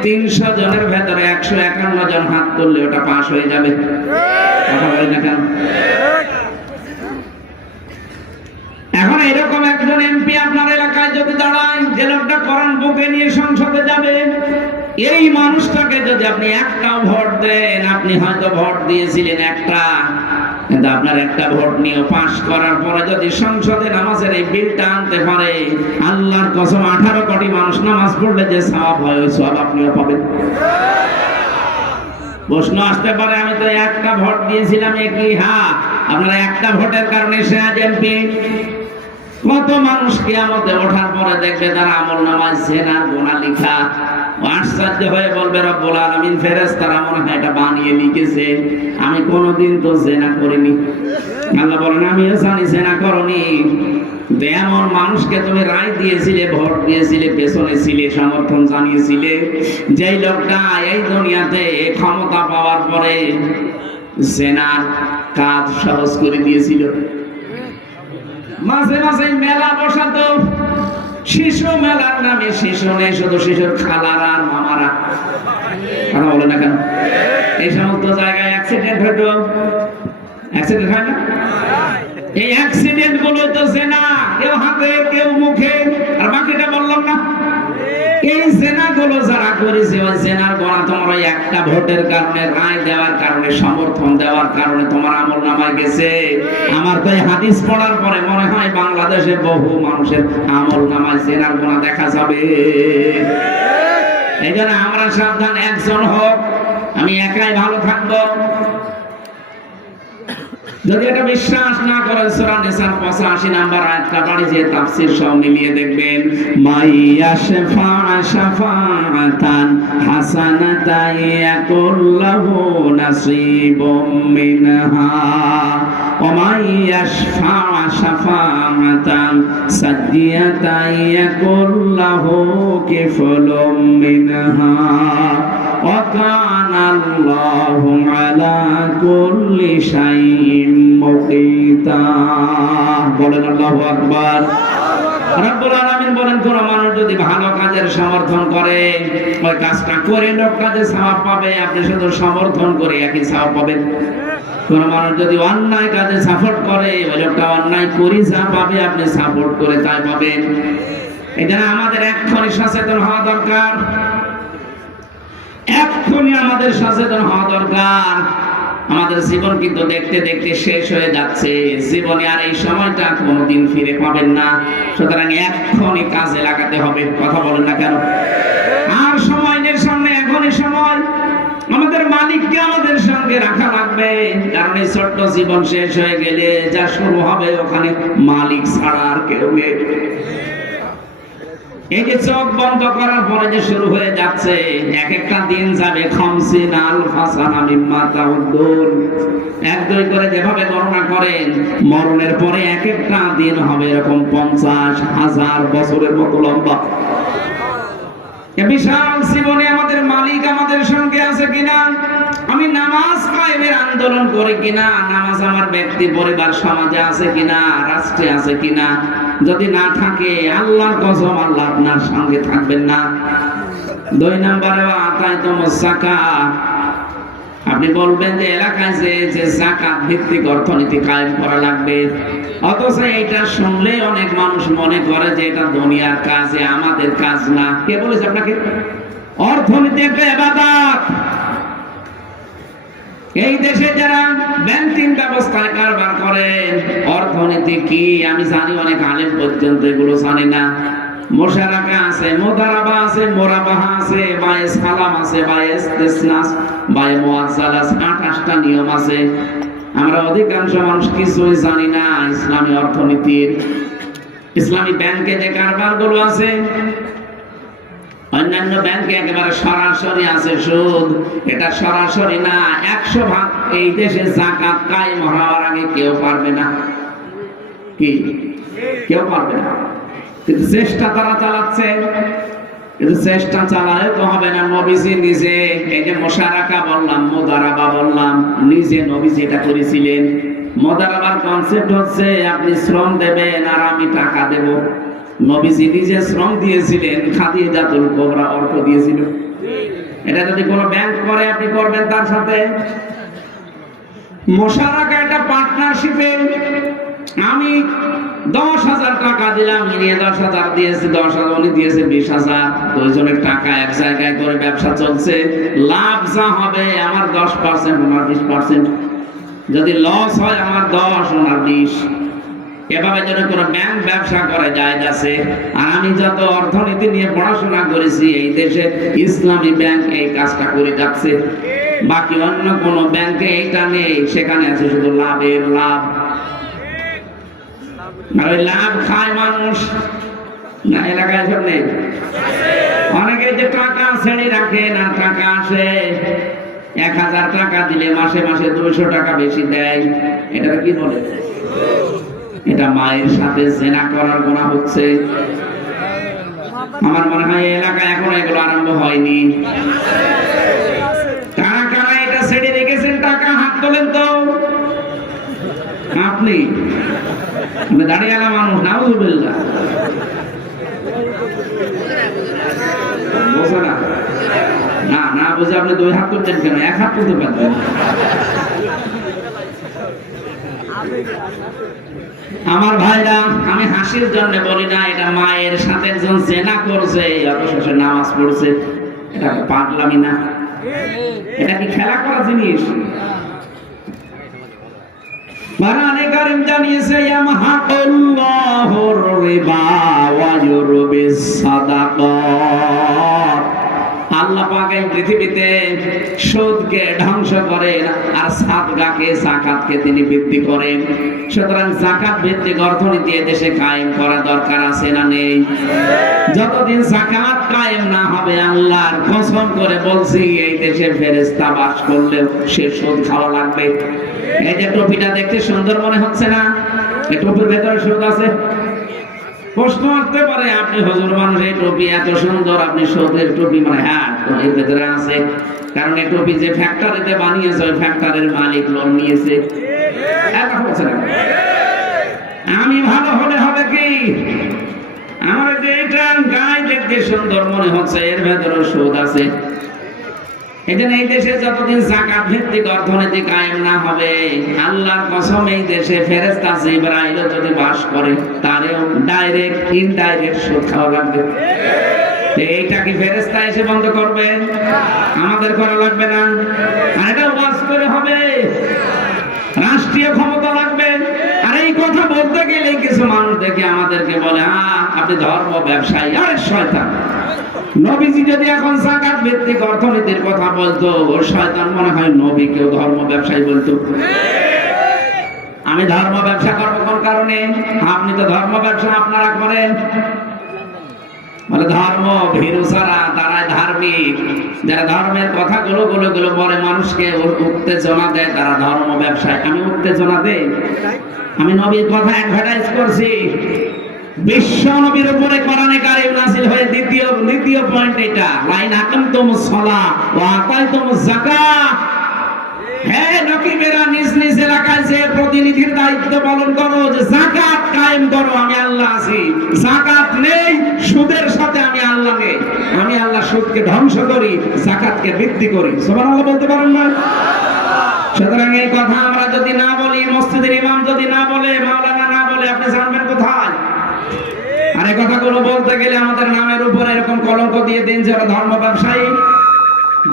300 জনের ভেতরে 151 জন হাত তুললে ওটা পাস হয়ে যাবে। কথা বলেন না কেন? এখন এরকম একজন এমপি আপনার এলাকায় যদি দাঁড়ায়, যে লোকটা কোরআন বুকে নিয়ে সংসদে যাবে, এই মানুষটাকে যদি আপনি একটাও ভোট দেন, আপনি হয়তো ভোট দিয়েছিলেন একটা, কিন্তু আপনার একটা ভোট নিয়ে পাশ করার পরে যদি সংসদে নামাজের এই বিলটা আনতে পারে, আল্লাহর কসম 18 কোটি মানুষ নামাজ পড়লে যে সওয়াব হয় ওই সওয়াব আপনিও পাবেন। প্রশ্ন আসতে পারে আমি তো একটা ভোট দিয়েছিলাম, একই হ্যাঁ, আপনারা একটা ভোটের কারণে সে আজ এমপি। কত মানুষ কিয়ামতে ওঠার পরে দেখবে তার আমলনামায় জিনার গুনাহ লেখা, আশ্চর্য হয়ে বলবে রব্বুল আলামিন ফেরেশতারা মনে হয় এটা বানিয়ে লিখেছে, আমি কোনোদিন তো জিনা করিনি। আল্লাহ বলেন আমিও জানি জিনা করনি। এমন মানুষকে তুমি রায় দিয়েছিলে, ভোট দিয়েছিলে, পেছনে ছিলে, সমর্থন জানিয়েছিলে, যেই লোকটা এই দুনিয়াতে ক্ষমতা পাওয়ার পরে জিনার কাজ সহজ করে দিয়েছিল। মাঝে মাঝে মেলা বসাতো, শিশু মেলার নামে শিশু নেই, শুধু শিশুর খালারা আর মামারা। কথা বলে না কেন? এই সমস্ত জায়গায় অ্যাক্সিডেন্ট হতো, অ্যাক্সিডেন্ট হয় না? এই অ্যাক্সিডেন্ট গুলো তো জেনা, কেউ হাতে কেউ মুখে, আর বাকিটা বললাম না। এই জেনা গুলো যারা করেছে, ওই জেনার গোনা তোমার ওই একটা ভোটের কারণে, রায় দেওয়ার কারণে, সমর্থন দেওয়ার কারণে তোমার আমল নামায় গেছে। আমার তো এই হাদিস পড়ার পরে মনে হয় বাংলাদেশে বহু মানুষের আমল নামায় জেনার গোনা দেখা যাবে। এই জন্য আমরা সাবধান, একজন হোক, আমি একাই ভালো থাকবো। যদি এটা বিশ্বাস না করেন, সূরা নিসার 85 নম্বর আয়াতটা বাড়ি যে তাফসীর সহ মিলিয়ে দেখবেন, মাইয়াশফা শাফাআতান হাসানাতান ইয়াকুল্লাহু নাসীবুম মিনহা ওয়া মাইয়াশফা শাফাআতান সাদদিয়াতান ইয়াকুল্লাহু কিফলুম মিনহা ওয়া কানা আল্লাহু আলা কুল্লি শাইইন মুকিতা। বলেন আল্লাহু আকবার। রব্বুল আলামিন বলেন কোন মানুষ যদি ভালো কাজের সমর্থন করে, ওই কাজটা করে লোকটা যে সওয়াব পাবে, আপনি শুধু সমর্থন করে একই সওয়াব পাবেন। কোন মানুষ যদি অন্যায় কাজে সাপোর্ট করে, ওই লোকটা অন্যায় করে যা পাবে, আপনি সাপোর্ট করে তাই পাবেন। এজন্য আমাদের এক্ষুনি সচেতন হওয়া দরকার, এক্ষুনি আমাদের সচেতন হওয়া দরকার। আমাদের জীবন কিন্তু দেখতে দেখতে শেষ হয়ে যাচ্ছে, জীবনে আর এই সময়টা কোনোদিন ফিরে পাবেন না। সুতরাং এক্ষুনি কাজে লাগাতে হবে। কথা বলেন না কেন? আর সময় নেই সামনে, এখনই সময়। আমাদের মালিককে আমাদের সঙ্গে রাখা লাগবে, কারণ এই ছোট্ট জীবন শেষ হয়ে গেলে যা শুরু হবে ওখানে মালিক ছাড়া আর কেউ নেই। এই যে চোখ বন্ধ করার পরে যে শুরু হয়ে যাচ্ছে, এক একটা দিন যাবে 50 আলফা সানা মিম্মা তাউদ্দুন, 1-2 করে যেভাবে গণনা করেন, মরণের পরে এক একটা দিন হবে এরকম 50,000 বছরের মতো লম্বা। এই বিশাল জীবনে আমাদের মালিক আমাদের সঙ্গে আছে কিনা, আমি নামাজ কায়েমের আন্দোলন করি কিনা, নামাজ আমার ব্যক্তি পরিবার সমাজে আছে কিনা, রাষ্ট্রে আছে কিনা, যদি না থাকে আল্লাহর কসম আল্লাহ আপনার সঙ্গে থাকবেন না। 2 নম্বরে আতাইতুমুস যাকাত, আপনি বলবেন যে এলাকায় যে যাকাত ভিত্তিক অর্থনীতি কায়েম করা লাগবে, অথচ এটা শুনলে অনেক মানুষ মনে করে যে এটা দুনিয়ার কাজ, আমাদের কাজ না। কে বলেছে আপনাকে? অর্থনীতি একটা ইবাদত। এই দেশে যারা ব্যাংকিং ব্যবস্থায় কারবার করে, অর্থনীতি কি আমি জানি, অনেক আলেম পর্যন্ত এগুলো জানে না। মুশারাকা আছে, মুদারাবা আছে, মুরাবাহা আছে, বায়ে সালাম আছে, বায়ে ইসতিসনাস, বায়ে মুআজ্জালাস, 28টা নিয়ম আছে। আমরা অধিকাংশ মানুষ কিছুই জানি না ইসলামী অর্থনীতির। ইসলামী ব্যাংকে যে কারবারগুলো আছে, অন্যান্য ব্যাংকে একেবারে সরাসরি আছে সুদ, এটা সরাসরি না। 100% এই দেশে যাকাত কায়েম হওয়ার আগে কেউ পারবে না, কি কেউ পারবে না। কিন্তু চেষ্টা তারা চালাচ্ছে, কিন্তু চেষ্টা চালালে তো হবে না। নবীজি নিজে, এই যে মুশারাকা বললাম, মুদারাবা বললাম, নিজে নবীজি এটা করেছিলেন। মুদারাবার কনসেপ্ট হচ্ছে আপনি শ্রম দেবেন আর আমি টাকা দেব। নবীজি নিজে শ্রম দিয়েছিলেন, খাদিজাতুল কুবরা অর্থ দিয়েছিল। এটা যদি কোনো ব্যাংক করে আপনি করবেন তার সাথে। মুশারাকা একটা পার্টনারশিপে, আমি 10,000 টাকা দিলাম, নিয়ে 10,000 দিয়েছে, 10,000 উনি দিয়েছে 20,000, দুইজনের টাকা এক জায়গায় করে ব্যবসা চলছে। লাভ যা হবে আমার 10%, ওনার 20%। যদি লস হয় আমার 10, ওনার 20। এভাবে যেন কোনো ব্যাংক ব্যবসা করে যায় আছে। আর আমি যত অর্থনীতি নিয়ে পড়াশোনা করেছি, এই দেশে ইসলামী ব্যাংক এই কাজটা করে যাচ্ছে। বাকি অন্য কোনো ব্যাংকে এইটা নেই, সেখানে আছে শুধু লাভের লাভ। আর ওই লাভ খায় মানুষ না, এলাকায় সব নেই। অনেকে যে টাকা ছেড়ে রাখে না, টাকা আসে 1,000 টাকা দিলে মাসে মাসে 200 টাকা বেশি দেয়। এটা কি বলে? এটা মায়ের সাথে জেনা করার গুনাহ হচ্ছে। আমার মনে হয় এলাকায় এখন এগুলো আরম্ভ হয়নি। কারা কারা এটা ছেড়ে রেখেছেন টাকা, হাত তোলেন তো। আপনি দাঁড়িয়ে মানুষ, নাউযুবিল্লাহ, বোঝো না? না না বুঝে আপনি 2 হাত তুলছেন কেন? 1 হাত তুলতে পারবেন। আমার ভাইরা, আমি হাসির জন্য বলি না, এটা মায়ের সাথে একজন জেনা করছে, অথচ সে নামাজ পড়ছে। এটা পাগলামি না? এটা কি খেলা করা জিনিস? কোরআনে কারীম জানিয়েছে, ইয়ামহাকুল্লাহুর রিবা ওয়া ইউরবিস সাদাকাত। আল্লাহ পাক এই পৃথিবীতে সুদকে ধ্বংস করেন আর সাদকাকে, যাকাতকে তিনি বৃদ্ধি করেন। সুতরাং যাকাত ভিত্তিক অর্থনীতি দেশে কায়েম করা দরকার আছে না নেই? যতদিন যাকাত কায়েম না হবে, আল্লাহর কসম করে বলছি, এই দেশে ফেরেশতা বাস করলেও সে সুদ খাওয়া লাগবে। এই যে টুপিটা দেখতে সুন্দর মনে হচ্ছে না, এই টুপির ভেতরে সুদ আছে। প্রশ্ন আসতে পারে, আপনি হুজুর মানুষ, এই টুপি এত সুন্দর, আপনি সুদের টুপি? মানে হ্যাঁ, এর ভেতরে আছে। কারণ এই টুপি যে ফ্যাক্টরিতে বানিয়েছে, ওই ফ্যাক্টরির মালিক লোন নিয়েছে। আমি ভালো হলে হবে কি, আমার যে এটা গায়ে দেখতে সুন্দর মনে হচ্ছে, এর ভেতরে সুদ আছে। এই জন্য এই দেশে যতদিন যাকাত ভিত্তিক অর্থনীতি কায়েম না হবে, আল্লাহর কসম, এই দেশে ফেরেশতা জিবরাইল যদি বাস করে, তারেও ডাইরেক্ট ইনডাইরেক্ট সুদ খাওয়া লাগবে। এইটা কি ফেরেশতা এসে বন্ধ করবেন? আমাদের করা লাগবে না। আর এটা ওয়াজ করে হবে, রাষ্ট্রীয় ক্ষমতা লাগবে। আর এই কথা বলতে গেলে কিছু মানুষ দেখে আমাদেরকে বলে, আপনি ধর্ম ব্যবসায়ী। আরে শয়তান! নবীজি যদি এখন যাকাত ভিত্তিক অর্থনীতির কথা বলতো, ওর শয়তান মনে হয় নবীকেও ধর্ম ব্যবসায়ী বলতো। আমি ধর্ম ব্যবসা করবো কোন কারণে? আপনি তো ধর্ম ব্যবসা আপনারা করেন। বলে ধর্ম ভীরু ছাড়া তারাই ধার্মিক। যারা ধর্মের কথাগুলো বলে মানুষকে উত্তেজনা দেয়, তারা ধর্ম ব্যবসায়। আমি উত্তেজনা দেই? আমি নবীর কথা অ্যাডভার্টাইজ করছি। বিশ্ব নবীর উপরে কোরআনে কারীম নাযিল হয়ে দ্বিতীয় পয়েন্ট এটা, লাইন আকামতুমুস সালাহ ওয়া আতাইতুমুজ যাকাত। হে নবীরা, নিজ নিজ এলাকায় যে প্রতিনিধির দায়িত্ব পালন করো, যে যাকাত কায়েম করো, আমি আল্লাহ আছি। যাকাত নেই, সুদের সাথে আমি আল্লাহ নেই। আমি আল্লাহ সুদকে ধ্বংস করি, যাকাতকে বৃদ্ধি করি। সুবহানাল্লাহ বলতে পারেন না? সুতরাং এই কথা আমরা যদি না বলি, মসজিদের ইমাম যদি না বলে, মাওলানা না বলে, আপনি জানবেন কোথায়? আর এই কথাগুলো বলতে গেলে আমাদের নামের উপরে এরকম কলঙ্ক দিয়ে দিন যে ওরা ধর্ম ব্যবসায়ী।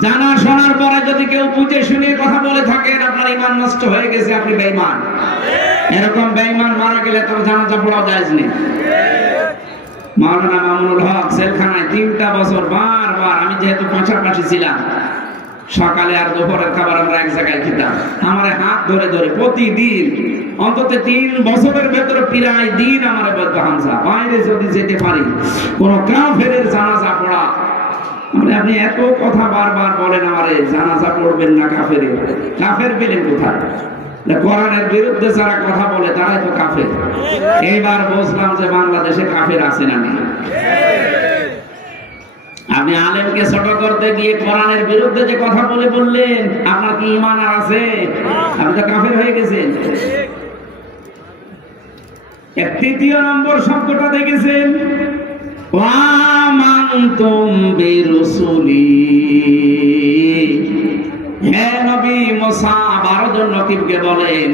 জানা শোনার পরে যদি কেউ বুঝে শুনে কথা বলে থাকেন, আপনার ঈমান নষ্ট হয়ে গেছে, আপনি বেঈমান। এরকম বেঈমান মারা গেলে তো জানাজা পড়াও জায়েজ নেই। মাওলানা মামুনুল হক জেলখানায় 3টা বছর বারবার, আমি যেহেতু পাশাপাশি ছিলাম, সকালে আর দুপুরের খাবার আমরা এক জায়গায় খেতাম। আমার হাত ধরে ধরে প্রতিদিন অন্তত 3 বছরের ভেতরে প্রায় দিন আমার বলতো, হামজা, বাইরে যদি যেতে পারি, কোন কাফেরের জানাজা পড়া, আপনি এত কথা বারবার বলেন আমারে জানাজা পড়বেন না কাফের, কাফের পেলেন কোথায়? কোরআনের বিরুদ্ধে যারা কথা বলে তারাই তো কাফের। এইবার বুঝলাম যে বাংলাদেশে কাফের আছে না নেই। আপনি আলেমকে ছোট করতে গিয়ে কোরআনের বিরুদ্ধে যে কথা বললেন, আপনার কি ঈমান আর আছে? আপনি তো কাফের হয়ে গেছেন। তৃতীয় নম্বর শব্দটা দেখেছেন, ওয়ামানতুম বিরুসুলি। হে নবী মুসা 12 জন নবীকে বলেন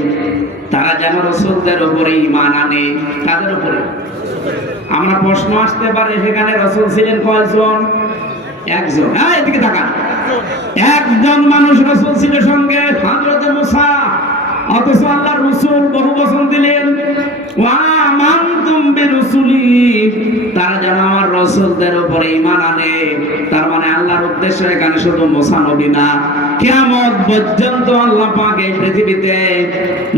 তারা যেন রাসূলদের উপরে ঈমান আনে। তাদের উপরে আমরা প্রশ্ন আসতে পারে, সেখানে রাসূল ছিলেন কয়জন? একজন। হ্যাঁ, এদিকে তাকান। একজন মানুষ রাসূল ছিল সঙ্গে, হযরত মুসা। অথচ আল্লাহর রাসূল বহু বচন দিলেন, ওয়ামানতুম বিরুসুলি, তারা যেন আমার রাসূলদের উপরে ঈমান আনে। তার মানে আল্লাহর উদ্দেশ্য এখানে শুধু মুসা নবী না, কিয়ামত পর্যন্ত আল্লাহ পাক এই পৃথিবীতে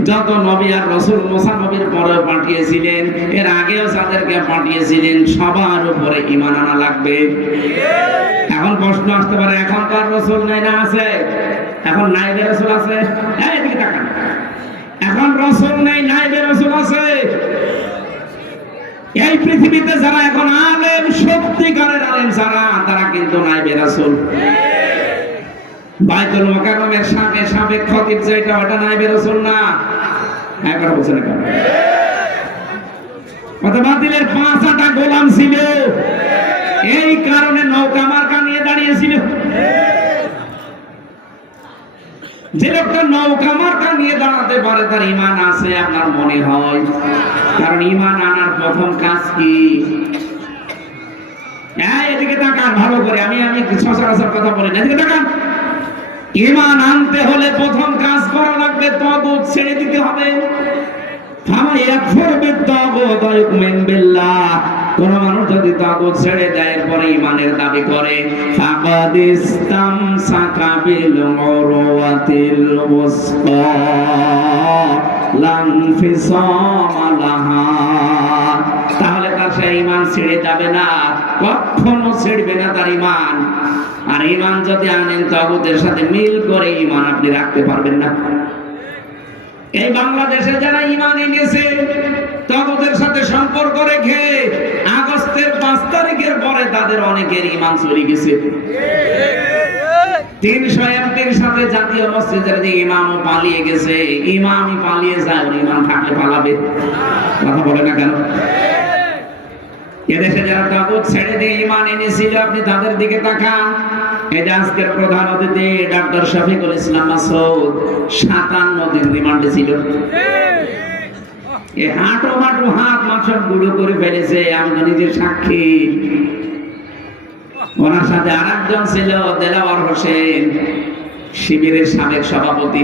যত নবী আর রাসূল মুসা নবীর পরে পাঠিয়েছিলেন, এর আগেও যাদেরকে পাঠিয়েছিলেন সবার উপরে ঈমান আনা লাগবে। এখন প্রশ্ন আসতে পারে, এখনকার রাসূল নাই না আছে? এখন নাইবে রাসূল আছে? এই এদিকে তাকান। এখন রাসূল নাই, নাইবে রাসূল আছে। এই পৃথিবীতে যারা এখন আলেম, সত্যিকারের আলেম যারা, তারা কিন্তু নাইবে রাসূল। বাইতুল মুকাররমের সাবেক খতিব যেটা, ওটা নাইবে রাসূল না। একবার বলছেন কেন? কত বাতিলের 5টা গোলাম ছিল, এই কারণে নৌকা মার্কা নিয়ে দাঁড়িয়েছিল। যে লোকটা নৌকা মার্কা নিয়ে দাঁড়াতে পারে তার ঈমান আছে আপনার মনে হয়? কারণ ঈমান আনার প্রথম কাজ কি? এদিকে তাকান ভালো করে, আমি সচরাচর কথা বলি না, এদিকে তাকান। ঈমান আনতে হলে প্রথম কাজ করা লাগবে, তাগুত ছেড়ে দিতে হবে। কোন মানুষ যদি তাগুত ছেড়ে দেয়, এরপরে ঈমানের দাবি করে, ফাকাদ ইসতামসাকা বিল উরওয়াতিল ওয়াসকা লা ইনফিসামা লাহা, তাহলে তার সেই ঈমান ছেড়ে যাবে না, কখনো ছেড়বে না তার ঈমান। আর ঈমান যদি আনেন তাগুতের সাথে মিল করে, ঈমান আপনি রাখতে পারবেন না। এই বাংলাদেশে যারা ঈমান এনেছে তাগুতের সাথে সম্পর্ক রেখে, আগস্টের 5 তারিখের পরে তাদের অনেকের ঈমান চলে গেছে। 331 সাথে জাতীয় মসজিদের যে ইমামও পালিয়ে গেছে। ইমামই পালিয়ে যায়, ইমাম থাকলে পালাবে? কথা বলে না কেন? এদেশে যারা তাগুত ছেড়ে দিয়ে ঈমান এনেছিল, আপনি তাদের দিকে তাকান। এই যে আজকের প্রধান অতিথি ডক্টর শফিকুল ইসলাম মাসউদ 57 দিন রিমান্ডে ছিল। এই হাঁটু হাত মাথা গুঁড়ো করে ফেলেছে, আমি তো নিজের সাক্ষী। ওনার সাথে আরেকজন ছিল দেলাওয়ার হোসেন, শিবিরের সাবেক সভাপতি।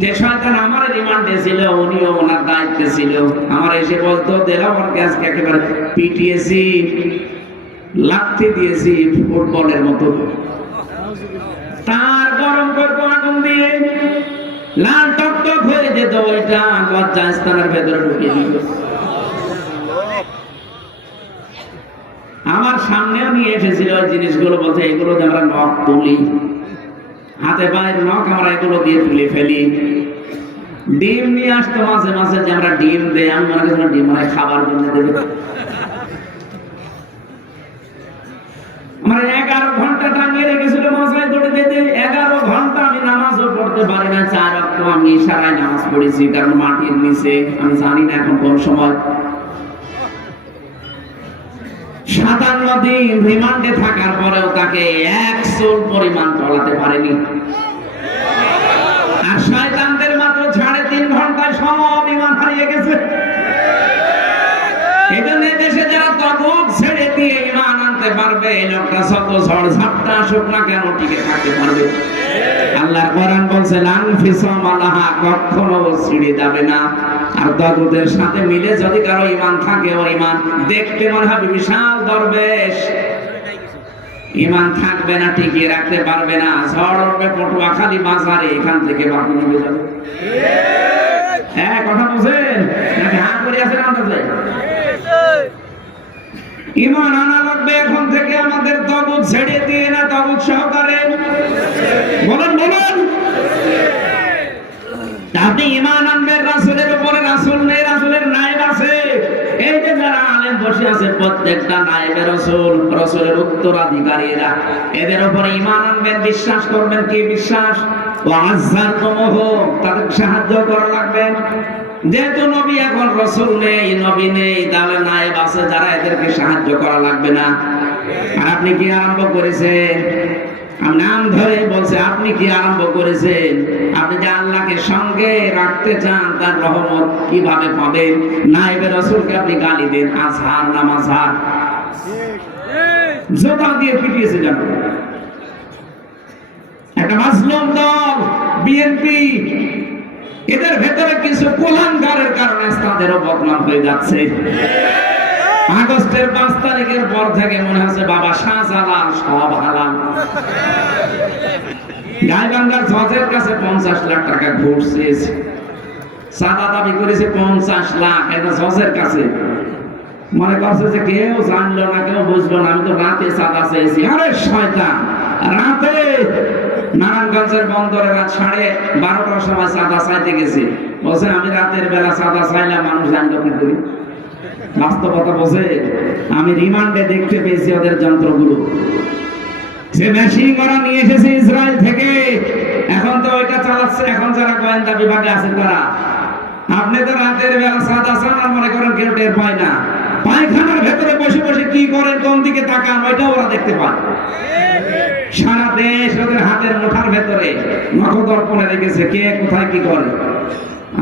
যে শয়তান আমার রিমান্ডে ছিল, উনিও ওনার দায়িত্বে ছিল। আমার এসে বলতো, দেলাওয়ারকে আজকে একেবারে পিটিয়েছি, লাথি দিয়েছি ফুটবলের মতো। তার গরম করবো আগুন দিয়ে, লাল টকটক হয়ে যেত, ওইটা লজ্জাস্থানের ভেতরে ঢুকিয়ে দিত। আমার সামনেও নিয়ে এসেছিল ওই জিনিসগুলো, বলতে এগুলো দিয়ে আমরা নখ তুলি, হাতে পায়ের নখ আমরা এগুলো দিয়ে তুলে ফেলি। ডিম নিয়ে আসতো মাঝে মাঝে, যে আমরা ডিম দেই, আমি মনে করছিলাম ডিম মানে খাবার জন্য দেবে। আমার 11 ঘন্টা টাঙিয়ে রেখেছিল মাথায় দড়ি বেঁধে। 11 ঘন্টা আমি নামাজও পড়তে পারি না। 4 ওয়াক্ত আমি ইশারায় নামাজ পড়েছি, কারণ মাটির নিচে, আমি জানি না এখন কোন সময়। 57 দিন রিমান্ডে থাকার পরেও তাকে 1 চুল পরিমাণ চলাতে পারেনি। আর শয়তানদের মাত্র 3.5 ঘন্টায় সব ঈমান হারিয়ে গেছে। এজন্য দেশে যারা তাগুত ছেড়ে দিয়ে ঈমান আনতে পারবে, এই লোকটা যত ঝড় ঝাপটা আসুক না কেন টিকে থাকতে পারবে। আল্লাহর কোরআন বলছে, লানফিসামা লাহা, কখনো ছিড়ে যাবে না। আর তাগুতের সাথে মিলে যদি কারো ঈমান থাকে, ওই ঈমান দেখতে মনে হবে বিশাল দরবেশ, ঈমান থাকবে না, টিকিয়ে রাখতে পারবে না। ঝড় উঠবে পটুয়াখালী বাজারে, এখান থেকে বাকি নিয়ে যাবে। হ্যাঁ, কথা বুঝেন নাকি? হ্যাঁ করে আছেন? ঈমান আনা লাগবে এখন থেকে আমাদের তাগুত ছেড়ে দিয়ে, না তাগুত সহকারে। বলেন বলেন, আপনি ঈমান আনবেন রাসূলের উপরে। রাসূল নেই, রাসূলের নায়েব আছে। এই যে যারা আলেম বসে আছে প্রত্যেকটা নায়েবে রাসূল, রাসূলের উত্তরাধিকারীরা, এদের উপরে ঈমান আনবেন, বিশ্বাস করবেন। কি বিশ্বাস? ওয়াজ্জারতুমুহু, তাদের সাহায্য করা লাগবে। যেহেতু নবী এখন রাসূল নেই, নবী নেই, তাহলে নায়েব আছে যারা, এদেরকে সাহায্য করা লাগবে না। আর আপনি কি আরম্ভ করেছেন? আমি নাম ধরে বলছে, আপনি কি আরম্ভ করেছেন? আপনি যে আল্লাহকে সঙ্গে রাখতে চান, তার রহমত কিভাবে পাবেন? নায়েবে রাসূলকে আপনি গালি দেন, আজহার না মাযহার, জোতা দিয়ে পিটিয়েছে জানো। একটা মাসলুম দল বিএনপি, এদের ভেতরে কিছু কুলাঙ্গারের কারণে তাদেরও বদনাম হয়ে যাচ্ছে। আগস্টের 5 তারিখের পর থেকে মনে হচ্ছে বাবা শাহজালাল সব হালাল। গাইবান্ধার জজের কাছে 50 লাখ টাকা ঘুষ চেয়েছে, সাদা দাবি করেছে 50 লাখ। এটা জজের কাছে মনে করছে যে কেউ জানলো না, কেউ বুঝলো না, আমি তো রাতে সাদা চেয়েছি। আরে শয়তান, রাতে নারায়ণগঞ্জের বন্দরে রাত 12:30টার সময় সাদা চাইতে গেছি। বলছে আমি রাতের বেলা সাদা চাইলাম, মানুষ জানলো কি করি? বাস্তবতা বোঝে। আমি রিমান্ডে দেখতে পেয়েছি ওদের যন্ত্রগুলো, যে মেশিন ওরা নিয়ে এসেছে ইসরায়েল থেকে, এখন তো ওইটা চালাচ্ছে। এখন যারা গোয়েন্দা বিভাগে আছে তারা, আপনি তো রাতের বেলা সাদা চান আর মনে করেন কেউ টের পায় না। পায়খানার ভেতরে বসে বসে কি করেন, কোন দিকে তাকান, ওইটা ওরা দেখতে পায়। সারা দেশ ওদের হাতের মুঠার ভেতরে নখদর্পণে রেখেছে কে কোথায় কি করে।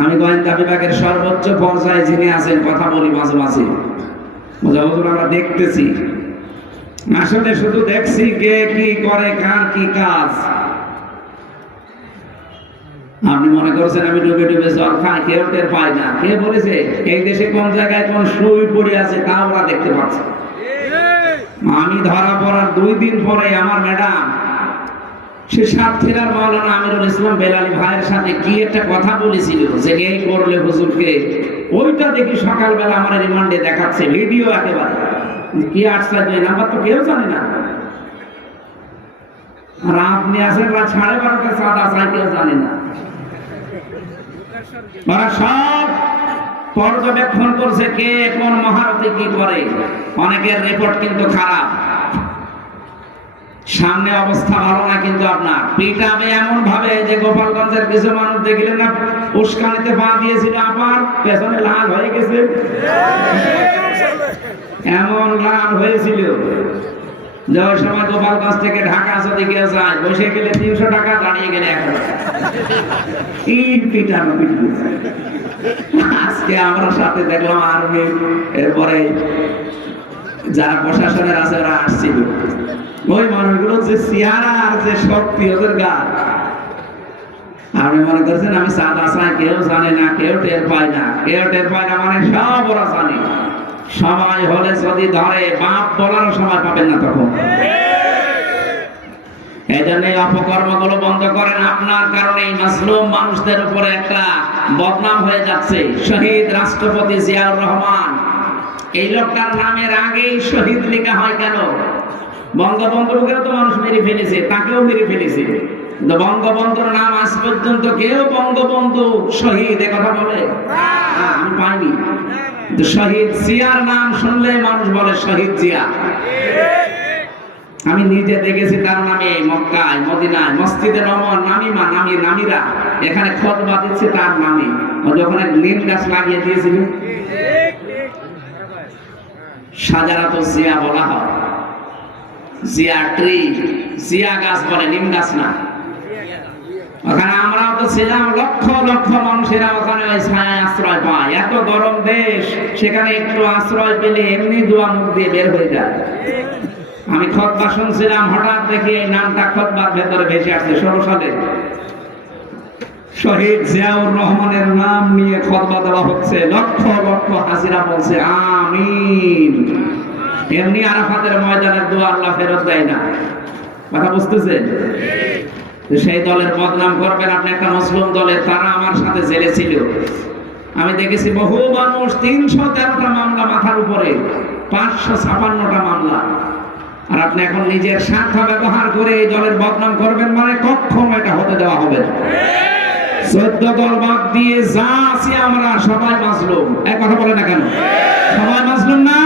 আমি গোয়েন্দা বিভাগের সর্বোচ্চ পর্যায়ে যিনি আছেন, কথা বলি মাঝে মাঝে, আমরা দেখতেছি। আসলে শুধু দেখছি কে কি করে, কার কি কাজ। আপনি মনে করছেন আমি ডুবে ডুবে জল খাই, কেউ টের পায় না। কে বলেছে? এই দেশে কোন জায়গায় কোন সুই পড়ে আছে তা ওরা দেখতে পাচ্ছে। আমি ধরা পড়ার 2 দিন পরে আমার ম্যাডাম, সে সাতক্ষীরার মাওলানা আমিরুল ইসলাম বেলালী ভাইয়ের সাথে কি একটা কথা বলেছিল যে এই করলে হুজুরকে, ওইটা দেখি সকালবেলা আমার রিমান্ডে দেখাচ্ছে ভিডিও একেবারে। কি আশ্চর্য, নাম্বার তো কেউ জানে না। আর আপনি আছেন রাত 12:30টায় সাদা চাই, কেউ জানে না। ওরা সব পর্যবেক্ষণ করছে কে কোন মহারথী কি করে। অনেকের রিপোর্ট কিন্তু খারাপ, সামনে অবস্থা ভালো না, কিন্তু আপনার পিটাবে এমন ভাবে যে গোপালগঞ্জের কিছু মানুষ দেখলেন না, উস্কানিতে পা দিয়েছিল, আবার পেছনে লাল হয়ে গেছে। এমন লাল হয়েছিল যে ওই সময় গোপালগঞ্জ থেকে ঢাকা যদি কেউ যায়, বসে গেলে 300 টাকা, দাঁড়িয়ে গেলে 1 টাকা। পিটানো পিটবে। আজকে আমরা সাথে দেখলাম আর্মি, এরপরে যারা প্রশাসনের আছে ওরা আসছিল। ওই মানুষগুলো যে চেহারা আর যে শক্তি ওদের গা, আপনি মনে করছেন আমি সাদা চাই, কেউ জানে না, কেউ টের পায় না। কেউ টের পায় না মানে সব ওরা জানে। সময় হলে যদি ধরে, বাপ বলার সময় পাবেন না তখন। এই জন্য অপকর্মগুলো বন্ধ করেন। আপনার কারণে মাসলুম মানুষদের উপরে একটা বদনাম হয়ে যাচ্ছে। শহীদ রাষ্ট্রপতি জিয়াউর রহমান, এই লোকটার নামের আগেই শহীদ লেখা হয় কেন? বঙ্গবন্ধুকেও তো মানুষ মেরে ফেলেছে, তাকেও মেরে ফেলেছে। বঙ্গবন্ধুর নাম আজ পর্যন্ত কেউ বঙ্গবন্ধু শহীদ এ কথা বলে? আমি পাইনি। শহীদ জিয়ার নাম শুনলে মানুষ বলে শহীদ জিয়া। আমি নিজে দেখেছি তার নামে মক্কায়, মদিনায়, মসজিদে নববীর নামিরা এখানে খুতবা দিচ্ছে তার নামে। ও যখন নিম গাছ লাগিয়ে দিয়েছিল, সাজারাতুল জিয়া বলা হয়। জিয়া ট্রি, জিয়া গাছ বলে, নিম গাছ না। ওখানে আমরাও তো ছিলাম, লক্ষ লক্ষ মানুষেরা ওখানে ওই ছায়ায় আশ্রয় পায়। এত গরম দেশ, সেখানে একটু আশ্রয় পেলে এমনি দোয়া মুখ দিয়ে বের হয়ে যায়। আমি খুতবা শুনছিলাম, হঠাৎ দেখি এই নামটা খুতবার ভেতরে ভেসে আসছে। 16 সালে শহীদ জিয়াউর রহমানের নাম নিয়ে খুতবা দেওয়া হচ্ছে। লক্ষ লক্ষ হাজিরা বলছে আমিন। এমনি আরাফাতের ময়দানের দোয়া আল্লাহ ফেরত দেয় না। কথা বুঝতেছেন? সেই দলের বদনাম করবেন আপনি। একটা মুসলিম দলের, তারা আমার সাথে জেলে ছিল। আমি দেখেছি বহু মানুষ 313টা মামলা মাথার উপরে, 556টা মামলা। আর আপনি এখন নিজের স্বার্থ ব্যবহার করে এই দলের বদনাম করবেন, মানে কখনো এটা হতে দেওয়া হবে না। 14 দল বাদ দিয়ে যা আছি আমরা সবাই মাজলুম। এক কথা বলে না কেন? সবাই মাজলুম না?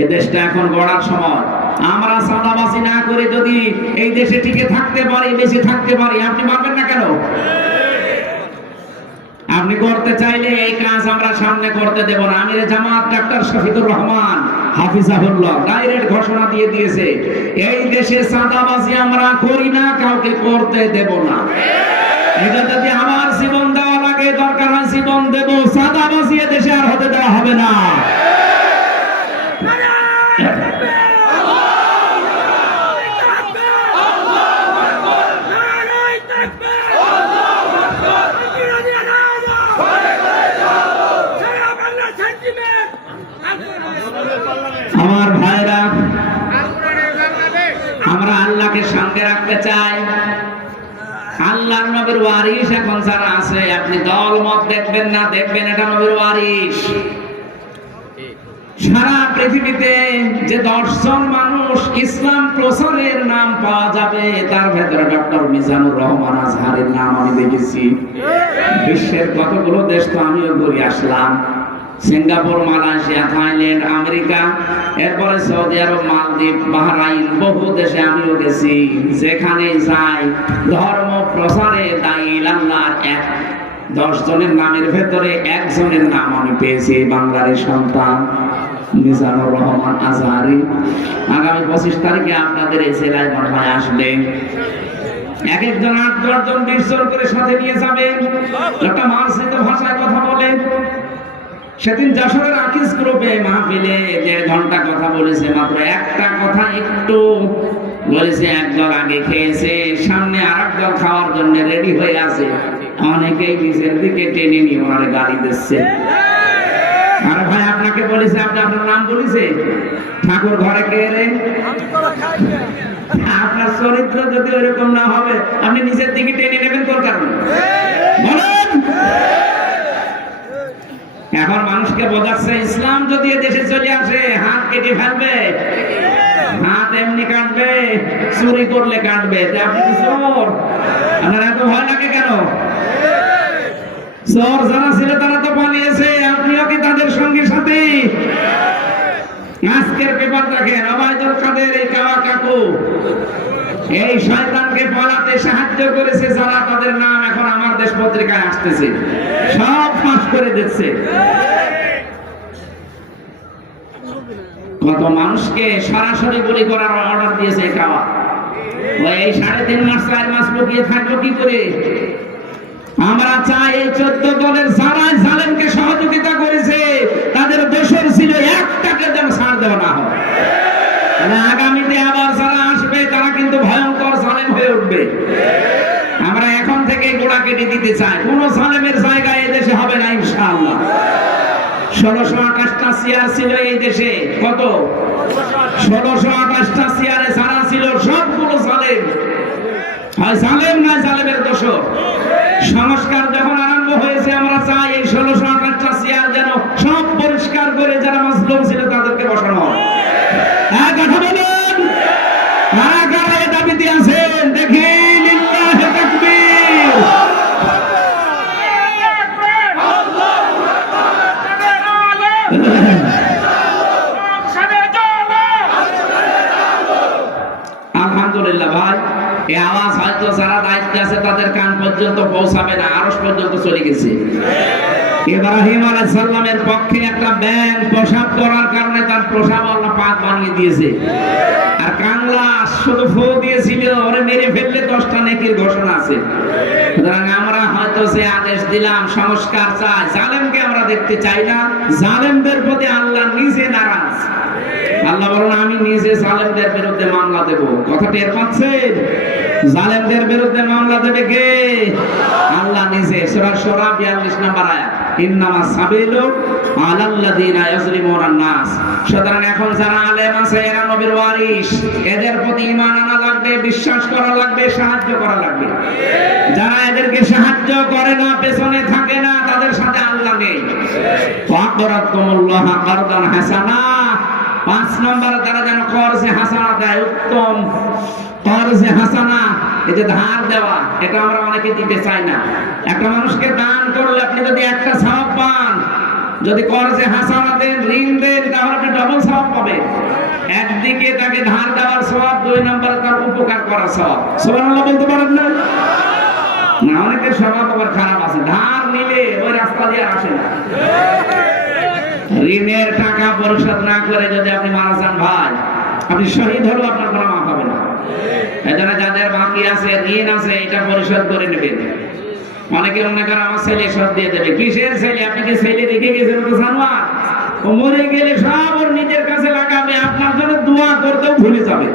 এই দেশটা এখন গড়ার সময়। আমরা সাদাবাজি না করে যদি এই দেশে টিকে থাকতে পারি, বেঁচে থাকতে পারি, আপনি পারবেন না কেন? আপনি করতে চাইলে এই কাজ আমরা সামনে করতে দেব না। আমির জামাত ডাক্তার শফিকুর রহমান হাফিজাহুল্লাহ ডাইরেক্ট ঘোষণা দিয়ে দিয়েছে, এই দেশে সাদাবাজি আমরা করি না, কাউকে করতে দেব না। এটা যদি আমার জীবন দেওয়া লাগে, দরকার হয় জীবন দেব, সাদাবাজি এ দেশে আর হতে দেওয়া হবে না। আমার ভাইরা, আমরা আল্লাহকে সঙ্গে রাখতে চাই। আল্লাহর নবীর ওয়ারিস এখন যারা আছে, আপনি দল মত দেখবেন না, দেখবেন এটা নবীর ওয়ারিস। সারা পৃথিবীতে যে 10 জন মানুষ ইসলাম প্রচারের নাম পাওয়া যাবে, তার ভেতরে ডক্টর মিজানুর রহমান আজহারের নাম আমি দেখেছি। বিশ্বের কতগুলো দেশ তো আমিও ঘুরে আসলাম, সিঙ্গাপুর, মালয়েশিয়া, থাইল্যান্ড, আমেরিকা, এরপরে সৌদি আরব, মালদ্বীপ, বাহরাইন, বহু দেশে আমিও গেছি। যেখানে যাই ধর্ম প্রচারে দায়ী আল্লাহর 10 জনের নামের ভেতরে একজনের নাম আমি পেয়েছি, বাংলার সন্তান মিজানুর রহমান আজহারি। আগামী 25 তারিখে আপনাদের এই জেলায় মনে হয় আসবে। এক একজন 8-10 জন 20 জন করে সাথে নিয়ে যাবেন। একটা মার্জিত ভাষায় কথা বলে। সেদিন যশোরের আকিস গ্রুপে মাহফিলে 1.5 ঘন্টা কথা বলেছে, মাত্র একটা কথা একটু বলেছে। একদল আগে খেয়েছে, সামনে আরেক দল খাওয়ার জন্য রেডি হয়ে আছে। অনেকেই নিচের দিকে টেনে নিয়ে ওনারে গালি দিচ্ছে। আরে ভাই, আপনাকে বলেছে, আপনি আপনার নাম বলেছে, ঠাকুর ঘরে কে রে? আপনার চরিত্র যদি ওইরকম না হবে, আপনি নিচের দিকে টেনে নেবেন কোন কারণে বলেন? এখন মানুষকে বোঝাচ্ছে ইসলাম যদি দেশে চলে আসে হাত কেটে ফেলবে। হাত এমনি কাটবে, চুরি করলে কাটবে। আপনি কি চোর? আপনার এত ভয় লাগে কেন? চোর যারা ছিল তারা তো পালিয়েছে, আপনিও কি তাদের সঙ্গে সাথে? আজকের পেপার দেখেন, ওবায়দুল কাদের এই কাওয়া কাকু এই শয়তানকে পালাতে সাহায্য করেছে যারা, তাদের নাম এখন আমার দেশ পত্রিকায় আসতেছে, সব ফাঁস করে দিচ্ছে। কত মানুষকে সরাসরি গুলি করার অর্ডার দিয়েছে কাওয়া। এই 3.5 মাস 4 মাস লুকিয়ে থাকলো কি করে? আমরা চাই এই 14 দলের যারা জালেমকে সহযোগিতা করেছে, তাদের দোষর ছিল, একটাকে যেন ছাড় দেওয়া না হয়। আগামীতে আবার যারা আসবে তারা কিন্তু ভয়ঙ্কর জালেম হয়ে উঠবে। আমরা এখন থেকে গোড়া কেটে দিতে চাই। কোন জালেমের জায়গায় এই দেশে হবে না ইনশাআল্লাহ। 1628টা চেয়ার ছিল এই দেশে। কত? 1628টা চেয়ারে যারা ছিল সবগুলো জালেম। হয় জালেম না জালেমের দোষর। সংস্কার যখন আরম্ভ হয়েছে, আমরা চাই এই 1628টা চেয়ার যেন সব পরিষ্কার করে যারা মাজলুম ছিল তাদেরকে বসানো হয়। কথা বলুন, কারা এই দাবিতে আছেন দেখি? লিল্লাহি তাকবীর। আলহামদুলিল্লাহ ভাই, এই আওয়াজ হয়তো যারা দায়িত্বে আছে তাদের কান পর্যন্ত পৌঁছাবে না, আরশ পর্যন্ত চলে গেছে। ইব্রাহিম আলাইহিস সালামের পক্ষে একটা ব্যাঙ প্রসাব করার কারণে তার প্রসাব আল্লাহ পাক বানিয়ে দিয়েছে। আর কাংলা শুধু ফু দিয়েছিল, ওরে মেরে ফেললে 10টা নেকির ঘোষণা আছে। সুতরাং আমরা হয়তো যে আদেশ দিলাম সংস্কার চাই, জালেমকে আমরা দেখতে চাই না। জালেমদের প্রতি আল্লাহ নিজে নারাজ। আল্লাহ বলেন, আমি নিজে জালেমদের বিরুদ্ধে মামলা দেব। কথা টের পাচ্ছেন? জালেমদের বিরুদ্ধে মামলা দেবে কে? আল্লাহ নিজে। সূরা শূরা 42 নম্বর আয়াত। ইন্নামাস সাবিলু আলাল্লাযিনা ইয়াজলিমুনান নাস। সুতরাং এখন যারা আলেম আছে এরা নবীর ওয়ারিস, এদের প্রতি ঈমান আনা লাগবে, বিশ্বাস করা লাগবে, সাহায্য করা লাগবে। যারা এদেরকে সাহায্য করে না, পেছনে থাকে না, তাদের সাথে আল্লাহ নেই। ওয়াকরাতুমুল্লাহ কারদান হাসানা। 5 নম্বর তারা যেন কর্জে হাসানা দেয়, উত্তম কর্জে হাসানা। এই যে ধার দেওয়া, এটা আমরা অনেকে দিতে চাই না। একটা মানুষকে দান করলে আপনি যদি একটা সওয়াব পান, যদি কর্জে হাসানা দেন, ঋণ দেন, তাহলে আপনি ডবল সওয়াব পাবেন। একদিকে তাকে ধার দেওয়ার সওয়াব, 2 নম্বরে তার উপকার করার সওয়াব। সুবহানাল্লাহ বলতে পারেন না? না, অনেকের স্বভাব আবার খারাপ আছে, ধার নিলে ওই রাস্তা দিয়ে আসে না। ঋণের টাকা পরিশোধ না করে যদি আপনি মারা যান ভাই, আপনি শহীদ হলেও আপনার কোনো মাফ হবে না। এজন্য যাদের বাকি আছে, ঋণ আছে, এটা পরিশোধ করে নেবেন। অনেকে মনে করে আমার ছেলে সব দিয়ে দেবে। কিসের ছেলে? আপনি কি ছেলে রেখে গেছেন তো জানোয়ার? ও মরে গেলে সব ওর নিজের কাছে লাগাবে, আপনার জন্য দোয়া করতেও ভুলে যাবে।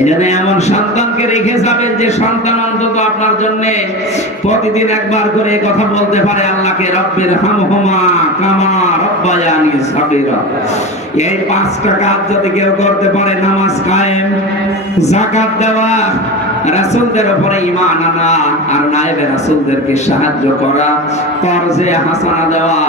এজন্য এমন সন্তানকে রেখে যাবেন যে সন্তান অন্তত আপনার জন্য প্রতিদিন একবার করে কথা বলতে পারে আল্লাহকে, রব্বির হামহুমা কামা রব্বায়ানি সাগীরা। এই 5টা কাজ যদি কেউ করতে পারে, নামাজ কায়েম, যাকাত দেওয়া, রাসূলদের উপরে ঈমান আনা, আর নায়েবে রাসূলদেরকে সাহায্য করা, কর্জে হাসানা দেওয়া,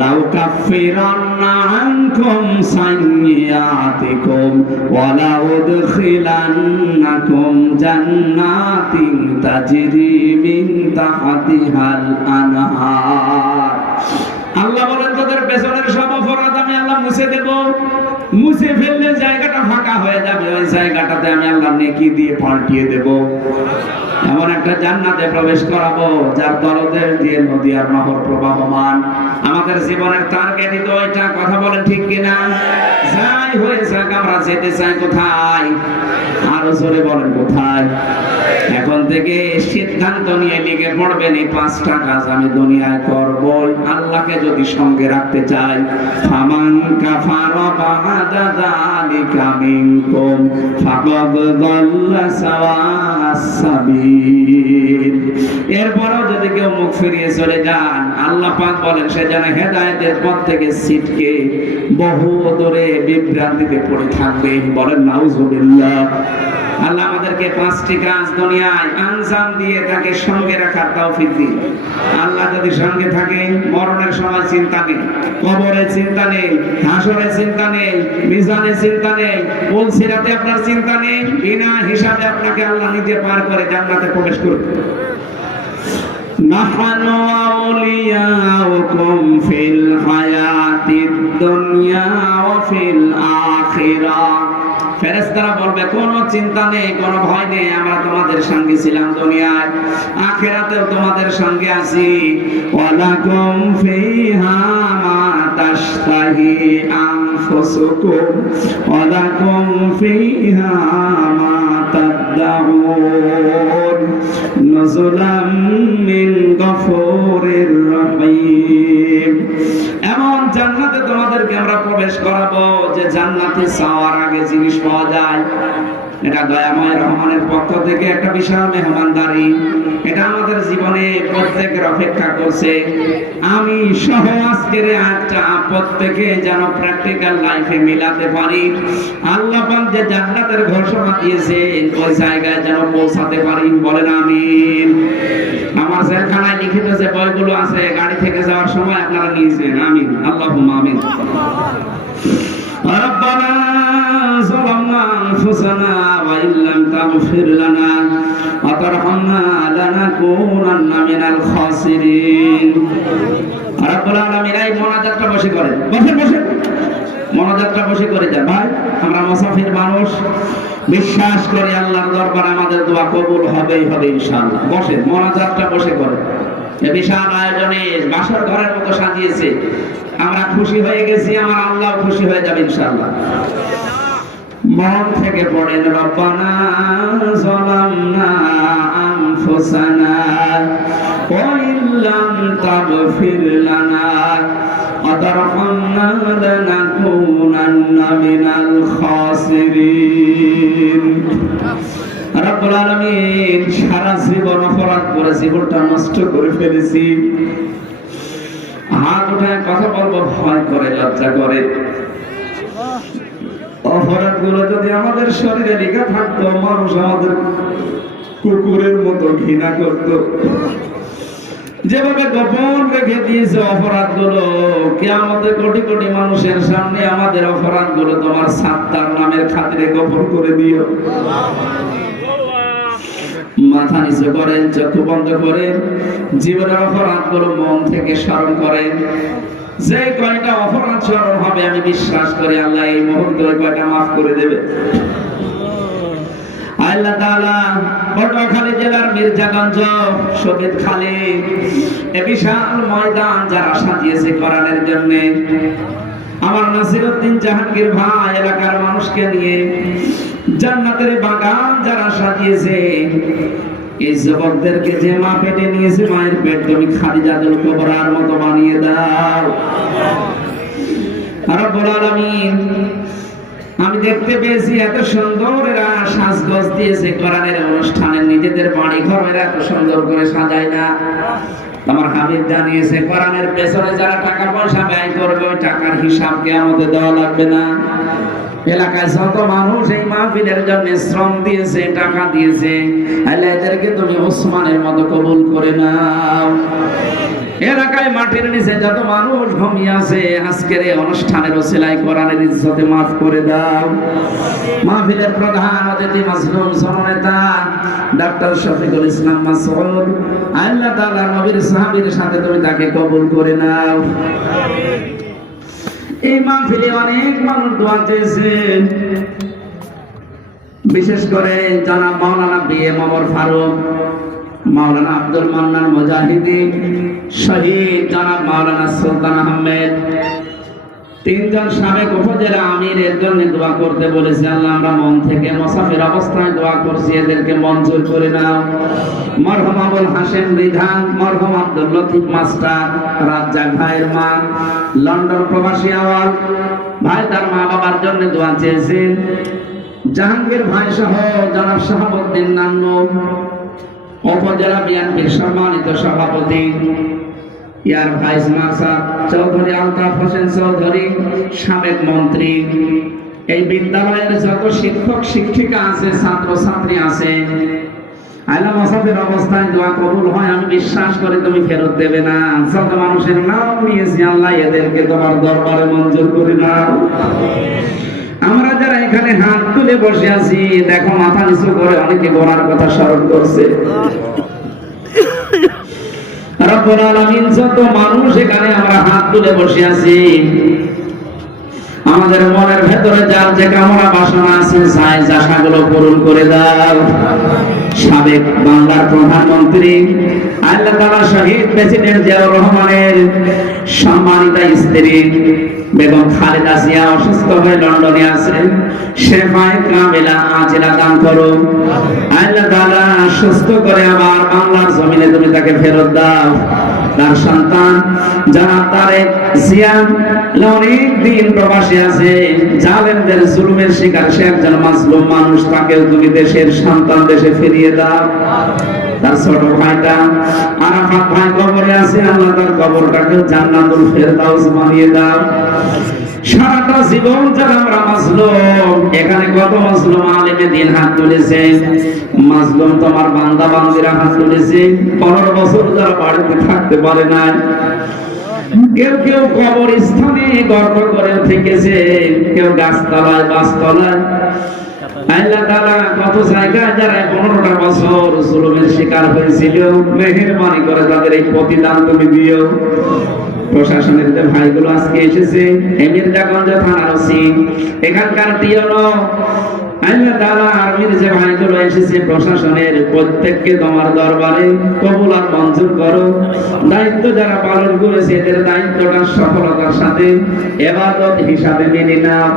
লাউ কাফিরান্না আনকুম সাইয়্যাতিকুম ওয়া লা উদখিলান্নাকুম জান্নাতিন তাজরি মিন তাহতিহাল আনহার। আল্লাহ বলেন, তোদের পেছনের সব অপরাধ আমি আল্লাহ মুছে দেব। মুছে ফেললে জায়গাটা ফাঁকা হয়ে যাবে, ওই জায়গাটাতে আমি আল্লাহ নেকি দিয়ে পাল্টিয়ে দেব। এমন একটা জান্নাতে প্রবেশ করাবো যার তলদেশ দিয়ে নদী আর নহর প্রবাহমান। আমাদের জীবনের টার্গেটই তো ওইটা, কথা বলেন ঠিক কিনা? যাই হয়ে যাক, আমরা যেতে চাই কোথায়? আরো জোরে বলেন কোথায়? এখন থেকে সিদ্ধান্ত নিয়ে লিখে পড়বেন, এই 5টা কাজ আমি দুনিয়ায় করবই আল্লাহকে যদি সঙ্গে রাখতে চাই। ফামান কাফারা বা'দা যালিকা মিনকুম ফাকাদ যাল্লা সাওয়া'আস সাবিল। এরপরও যদি কেউ মুখ ফিরিয়ে চলে যান, আল্লাহ পাক বলেন সে যেন হেদায়েতের পথ থেকে ছিটকে বহু দূরে বিভ্রান্তিতে পড়ে থাকবে। বলেন নাউজুবিল্লাহ। আল্লাহ আমাদেরকে 5টি কাজ দুনিয়ায় আঞ্জাম দিয়ে তাকে সঙ্গে রাখার তৌফিক দিন। আল্লাহ যদি সঙ্গে থাকে, মরণের সময় চিন্তা নেই, কবরে চিন্তা নেই, হাসরে চিন্তা নেই, মিজানে চিন্তা নেই, পুলসিরাতে আপনার চিন্তা নেই। বিনা হিসাবে আপনাকে আল্লাহ নিজে পার করে জান্নাতে প্রবেশ করবে। নাহনু আউলিয়াউকুম ফিল হায়াতিদ দুনিয়া ওয়া ফিল আখিরাহ। ফেরেশতারা বলবে, কোনো চিন্তা নেই, কোনো ভয় নেই, আমরা তোমাদের সঙ্গে ছিলাম দুনিয়ায়, আখিরাতেও তোমাদের সঙ্গে আছি। ওয়ালাকুম ফিহা মা তাশতাহি আনফুসুকুম ওয়ালাকুম ফিহা মা তাদউন নুজুলাম মিন গফুরির রহিম। এমন জান্নাতে তোমাদেরকে আমরা প্রবেশ করাবো যে জান্নাতে যাওয়ার আগে জিনিস পাওয়া যায়। এটা দয়াময় রহমানের পক্ষ থেকে একটা বিশাল মেহমানদারি। এটা আমাদের জীবনে প্রত্যেকের অপেক্ষা করছে। আমি সহ আজকের আজটা প্রত্যেকে যেন প্র্যাকটিক্যাল লাইফে মিলাতে পারি। আল্লাহ পাক যে জান্নাতের ঘোষণা দিয়েছেন, ওই জায়গায় যেন পৌঁছাতে পারি। বলেন আমিন। আমার জেলখানায় লিখিত যে বইগুলো আছে, গাড়ি থেকে যাওয়ার সময় আপনারা নিয়েছেন। আমিন, আল্লাহুম্মা আমিন। ربنا ظلمنا أنفسنا وإن لم تغفر لنا وترحمنا لنكونن من الخاسرين। রব্বুল আলামিন, এই মোনাজাতটা বসে করেন, বসে বসে মোনাজাতটা বসে করে যান ভাই। আমরা মুসাফির মানুষ, বিশ্বাস করি আল্লাহর দরবারে আমাদের দোয়া কবুল হবেই হবে ইনশাআল্লাহ। বসে মোনাজাতটা বসে করেন। এই বিশাল আয়োজনে বাসর ঘরের মতো সাজিয়েছে, আমরা খুশি হয়ে গেছি, আমার আল্লাহ খুশি হয়ে যাবে ইনশাআল্লাহ। মন থেকে পড়েন, রব্বানা যালামনা আনফুসানা ওয়া ইল্লাম তাগফির লানা ওয়া তারহামনা লানাকুনান্না মিনাল খাসিরিন। রব্বুল আলামিন সারা জীবন অপরাধ করে জীবনটা নষ্ট করে ফেলেছি। হাত উঠায় কথা বলবো ভয় করে, লজ্জা করে। অপরাধ গুলো যদি আমাদের শরীরে লেগে থাকতো, মানুষ আমাদের কুকুরের মতো ঘৃণা করত। যেভাবে গোপন রেখে দিয়েছে অপরাধ গুলো, কিয়ামতে কোটি কোটি মানুষের সামনে আমাদের অপরাধ গুলো তোমার সাত্তার নামের খাতিরে গোপন করে দিও। মাথা নিচু করেন, চোখ বন্ধ করেন, জীবনের অপরাধ গুলো মন থেকে স্মরণ করেন। যে কয়টা অপরাধ স্মরণ হবে আমি বিশ্বাস করি আল্লাহ এই মুহূর্তে ওই কয়টা মাফ করে দেবে। আল্লাহ তাআলা পটুয়াখালী জেলার মির্জাগঞ্জ শহীদখালী এই বিশাল ময়দান যারা সাজিয়েছে কোরআনের জন্য, আমার নাসিরউদ্দিন জাহাঙ্গীর ভাই এলাকার মানুষকে নিয়ে জান্নাতের বাগান যারা সাজিয়েছে, এই যুবকদেরকে যে মা পেটে নিয়েছে, মায়ের পেট তুমি খাদিজাতুল কুবরার মতো বানিয়ে দাও। রব্বুল আলামিন, আমি দেখতে পেয়েছি এত সুন্দর এরা সাজগোজ দিয়েছে কোরআনের অনুষ্ঠানে, নিজেদের বাড়ি ঘর এরা এত সুন্দর করে সাজায় না। আমার হাবিব জানিয়েছে কোরআনের পেছনে যারা টাকা পয়সা ব্যয় করবে ওই টাকার হিসাব কিয়ামতে দেওয়া লাগবে না। এলাকায় যত মানুষ এই মাহফিলের জন্য শ্রম দিয়েছে, টাকা দিয়েছে, আল্লাহ এদেরকে তুমি ওসমানের মতো কবুল করে নাও। এলাকায় মাটির নিচে যত মানুষ ঘুমিয়ে আছে আজকের এই অনুষ্ঠানের ওসিলায় কোরআনের ইজ্জতে মাফ করে দাও। মাহফিলের প্রধান অতিথি মাজলুম জননেতা ডক্টর শফিকুল ইসলাম মাসউদ, আল্লাহ তাআলা নবীর সাহাবীর সাথে তুমি তাকে কবুল করে নাও। এই মাহফিলে অনেক মানুষ দোয়া চেয়েছেন, বিশেষ করে জনাব মাওলানা বিএম ওমর ফারুক, মাওলানা আব্দুল মান্নান মুজাহিদিন, শহীদ জনাব মাওলানা সুলতান আহমেদ, তিনজন সাবেক উপজেলা আমিরের জন্য দোয়া করতে বলেছে। আল্লাহ আমরা মন থেকে মুসাফির অবস্থায় দোয়া করছি, এদেরকে মঞ্জুর করে নাও। মরহুম আবুল হাশেম রিধান, মরহুম আব্দুল লতিফ মাস্টার, রাজ্জাক ভাইয়ের মা, লন্ডন প্রবাসী আওয়াল ভাই তার মা বাবার জন্য দোয়া চেয়েছেন। জাহাঙ্গীর ভাই সহ জনাব শাহাবুদ্দিন নান্নু, উপজেলা বিএনপির সম্মানিত সভাপতি ইয়ার ভাইস মার্শাল চৌধুরী আলতাফ হোসেন চৌধুরী, সাবেক মন্ত্রী, এই বিদ্যালয়ের যত শিক্ষক শিক্ষিকা আছে, ছাত্র ছাত্রী আছে, আল্লাহ মুসাফির অবস্থায় দোয়া কবুল হয় আমি বিশ্বাস করি তুমি ফেরত দেবে না। যত মানুষের নাম নিয়েছি আল্লাহ এদেরকে তোমার দরবারে মঞ্জুর করে নাও। আমরা যারা এখানে হাত তুলে বসে আছি, দেখো মাথা নিচু করে অনেকে গোনার কথা স্মরণ করছে। রব্বুল আলামিন, যত মানুষ এখানে আমরা হাত তুলে বসে আছি, আমাদের মনের ভেতরে যার যে কামনা বাসনা আছে চাই আশাগুলো পূরণ করে দাও। সাবেক বাংলার প্রধানমন্ত্রী আল্লাহ তাআলা শহীদ প্রেসিডেন্ট জিয়াউর রহমানের সম্মানিতা স্ত্রী বেগম খালেদা জিয়া অসুস্থ হয়ে লন্ডনে আছেন, শেফায়ে কামিলা আজিলা দান করো। আল্লাহ তাআলা সুস্থ করে আবার বাংলার জমিনে তুমি তাকে ফেরত দাও। তার সন্তান যারা তারেক জিয়া অনেক দিন প্রবাসী আছে, জালেমদের জুলুমের শিকার, সে একজন মাজলুম মানুষ, তাকেও তুমি দেশের সন্তান দেশে ফিরিয়ে দাও। তার ছোট ভাইটা আরাফাত ভাই কবরে আছে, আল্লাহ তার কবরটাকে জান্নাতুল ফেরদাউস বানিয়ে দাও। সারাটা জীবন যারা আমরা মাজলুম, এখানে কত মাজলুম আলেমে দিন হাত তুলেছে, মাজলুম তোমার বান্দা বান্দিরা হাত তুলেছে। 15 বছর যারা বাড়িতে থাকতে পারে না, কেউ কেউ কবরস্থানে গর্ত করে থেকেছে, কেউ গাছতলায় বাসতলায়। আল্লাহ তাআলা কত জায়গায় যারা 15টা বছর জুলুমের শিকার হয়েছিল, মেহেরবানি করে তাদের এই প্রতিদান তুমি দিও। প্রশাসনের যে ভাইগুলো আজকে এসেছে, মির্জাগঞ্জ থানার ওসি, এখানকার টিএনও, আল্লাহ তাআলা আর্মির যে ভাইগুলো এসেছে, প্রশাসনের প্রত্যেককে তোমার দরবারে কবুল আর মঞ্জুর করো। দায়িত্ব যারা পালন করেছে এদের দায়িত্বটা সফলতার সাথে ইবাদত হিসাবে মেনে নাও।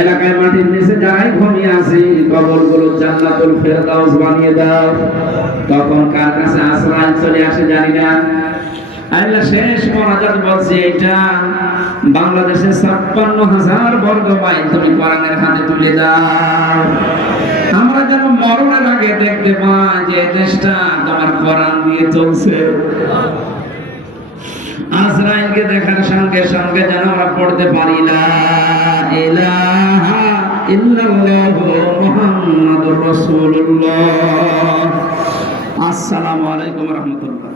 এলাকায় মাটির নিচে যারাই ঘুমিয়ে আছে, কবরগুলো জান্নাতুল ফেরদাউস বানিয়ে দাও। তখন কার কাছে আশ্রয় চলে আসে জানি না। আল্লাহ শেষ মোনাজাত বলছে, এটা বাংলাদেশের 56,000 বর্গ মাইল তুমি কোরআনের হাতে তুলে দাও। আমরা যেন আগে দেখতে পাই যে দেশটা তোমার কোরআন দিয়ে চলছে। আজরাইলকে দেখার সঙ্গে সঙ্গে যেন আমরা পড়তে পারি লা ইলাহা ইল্লাল্লাহু মুহাম্মাদুর রাসূলুল্লাহ। আসসালামু আলাইকুম ওয়া রাহমাতুল্লাহ।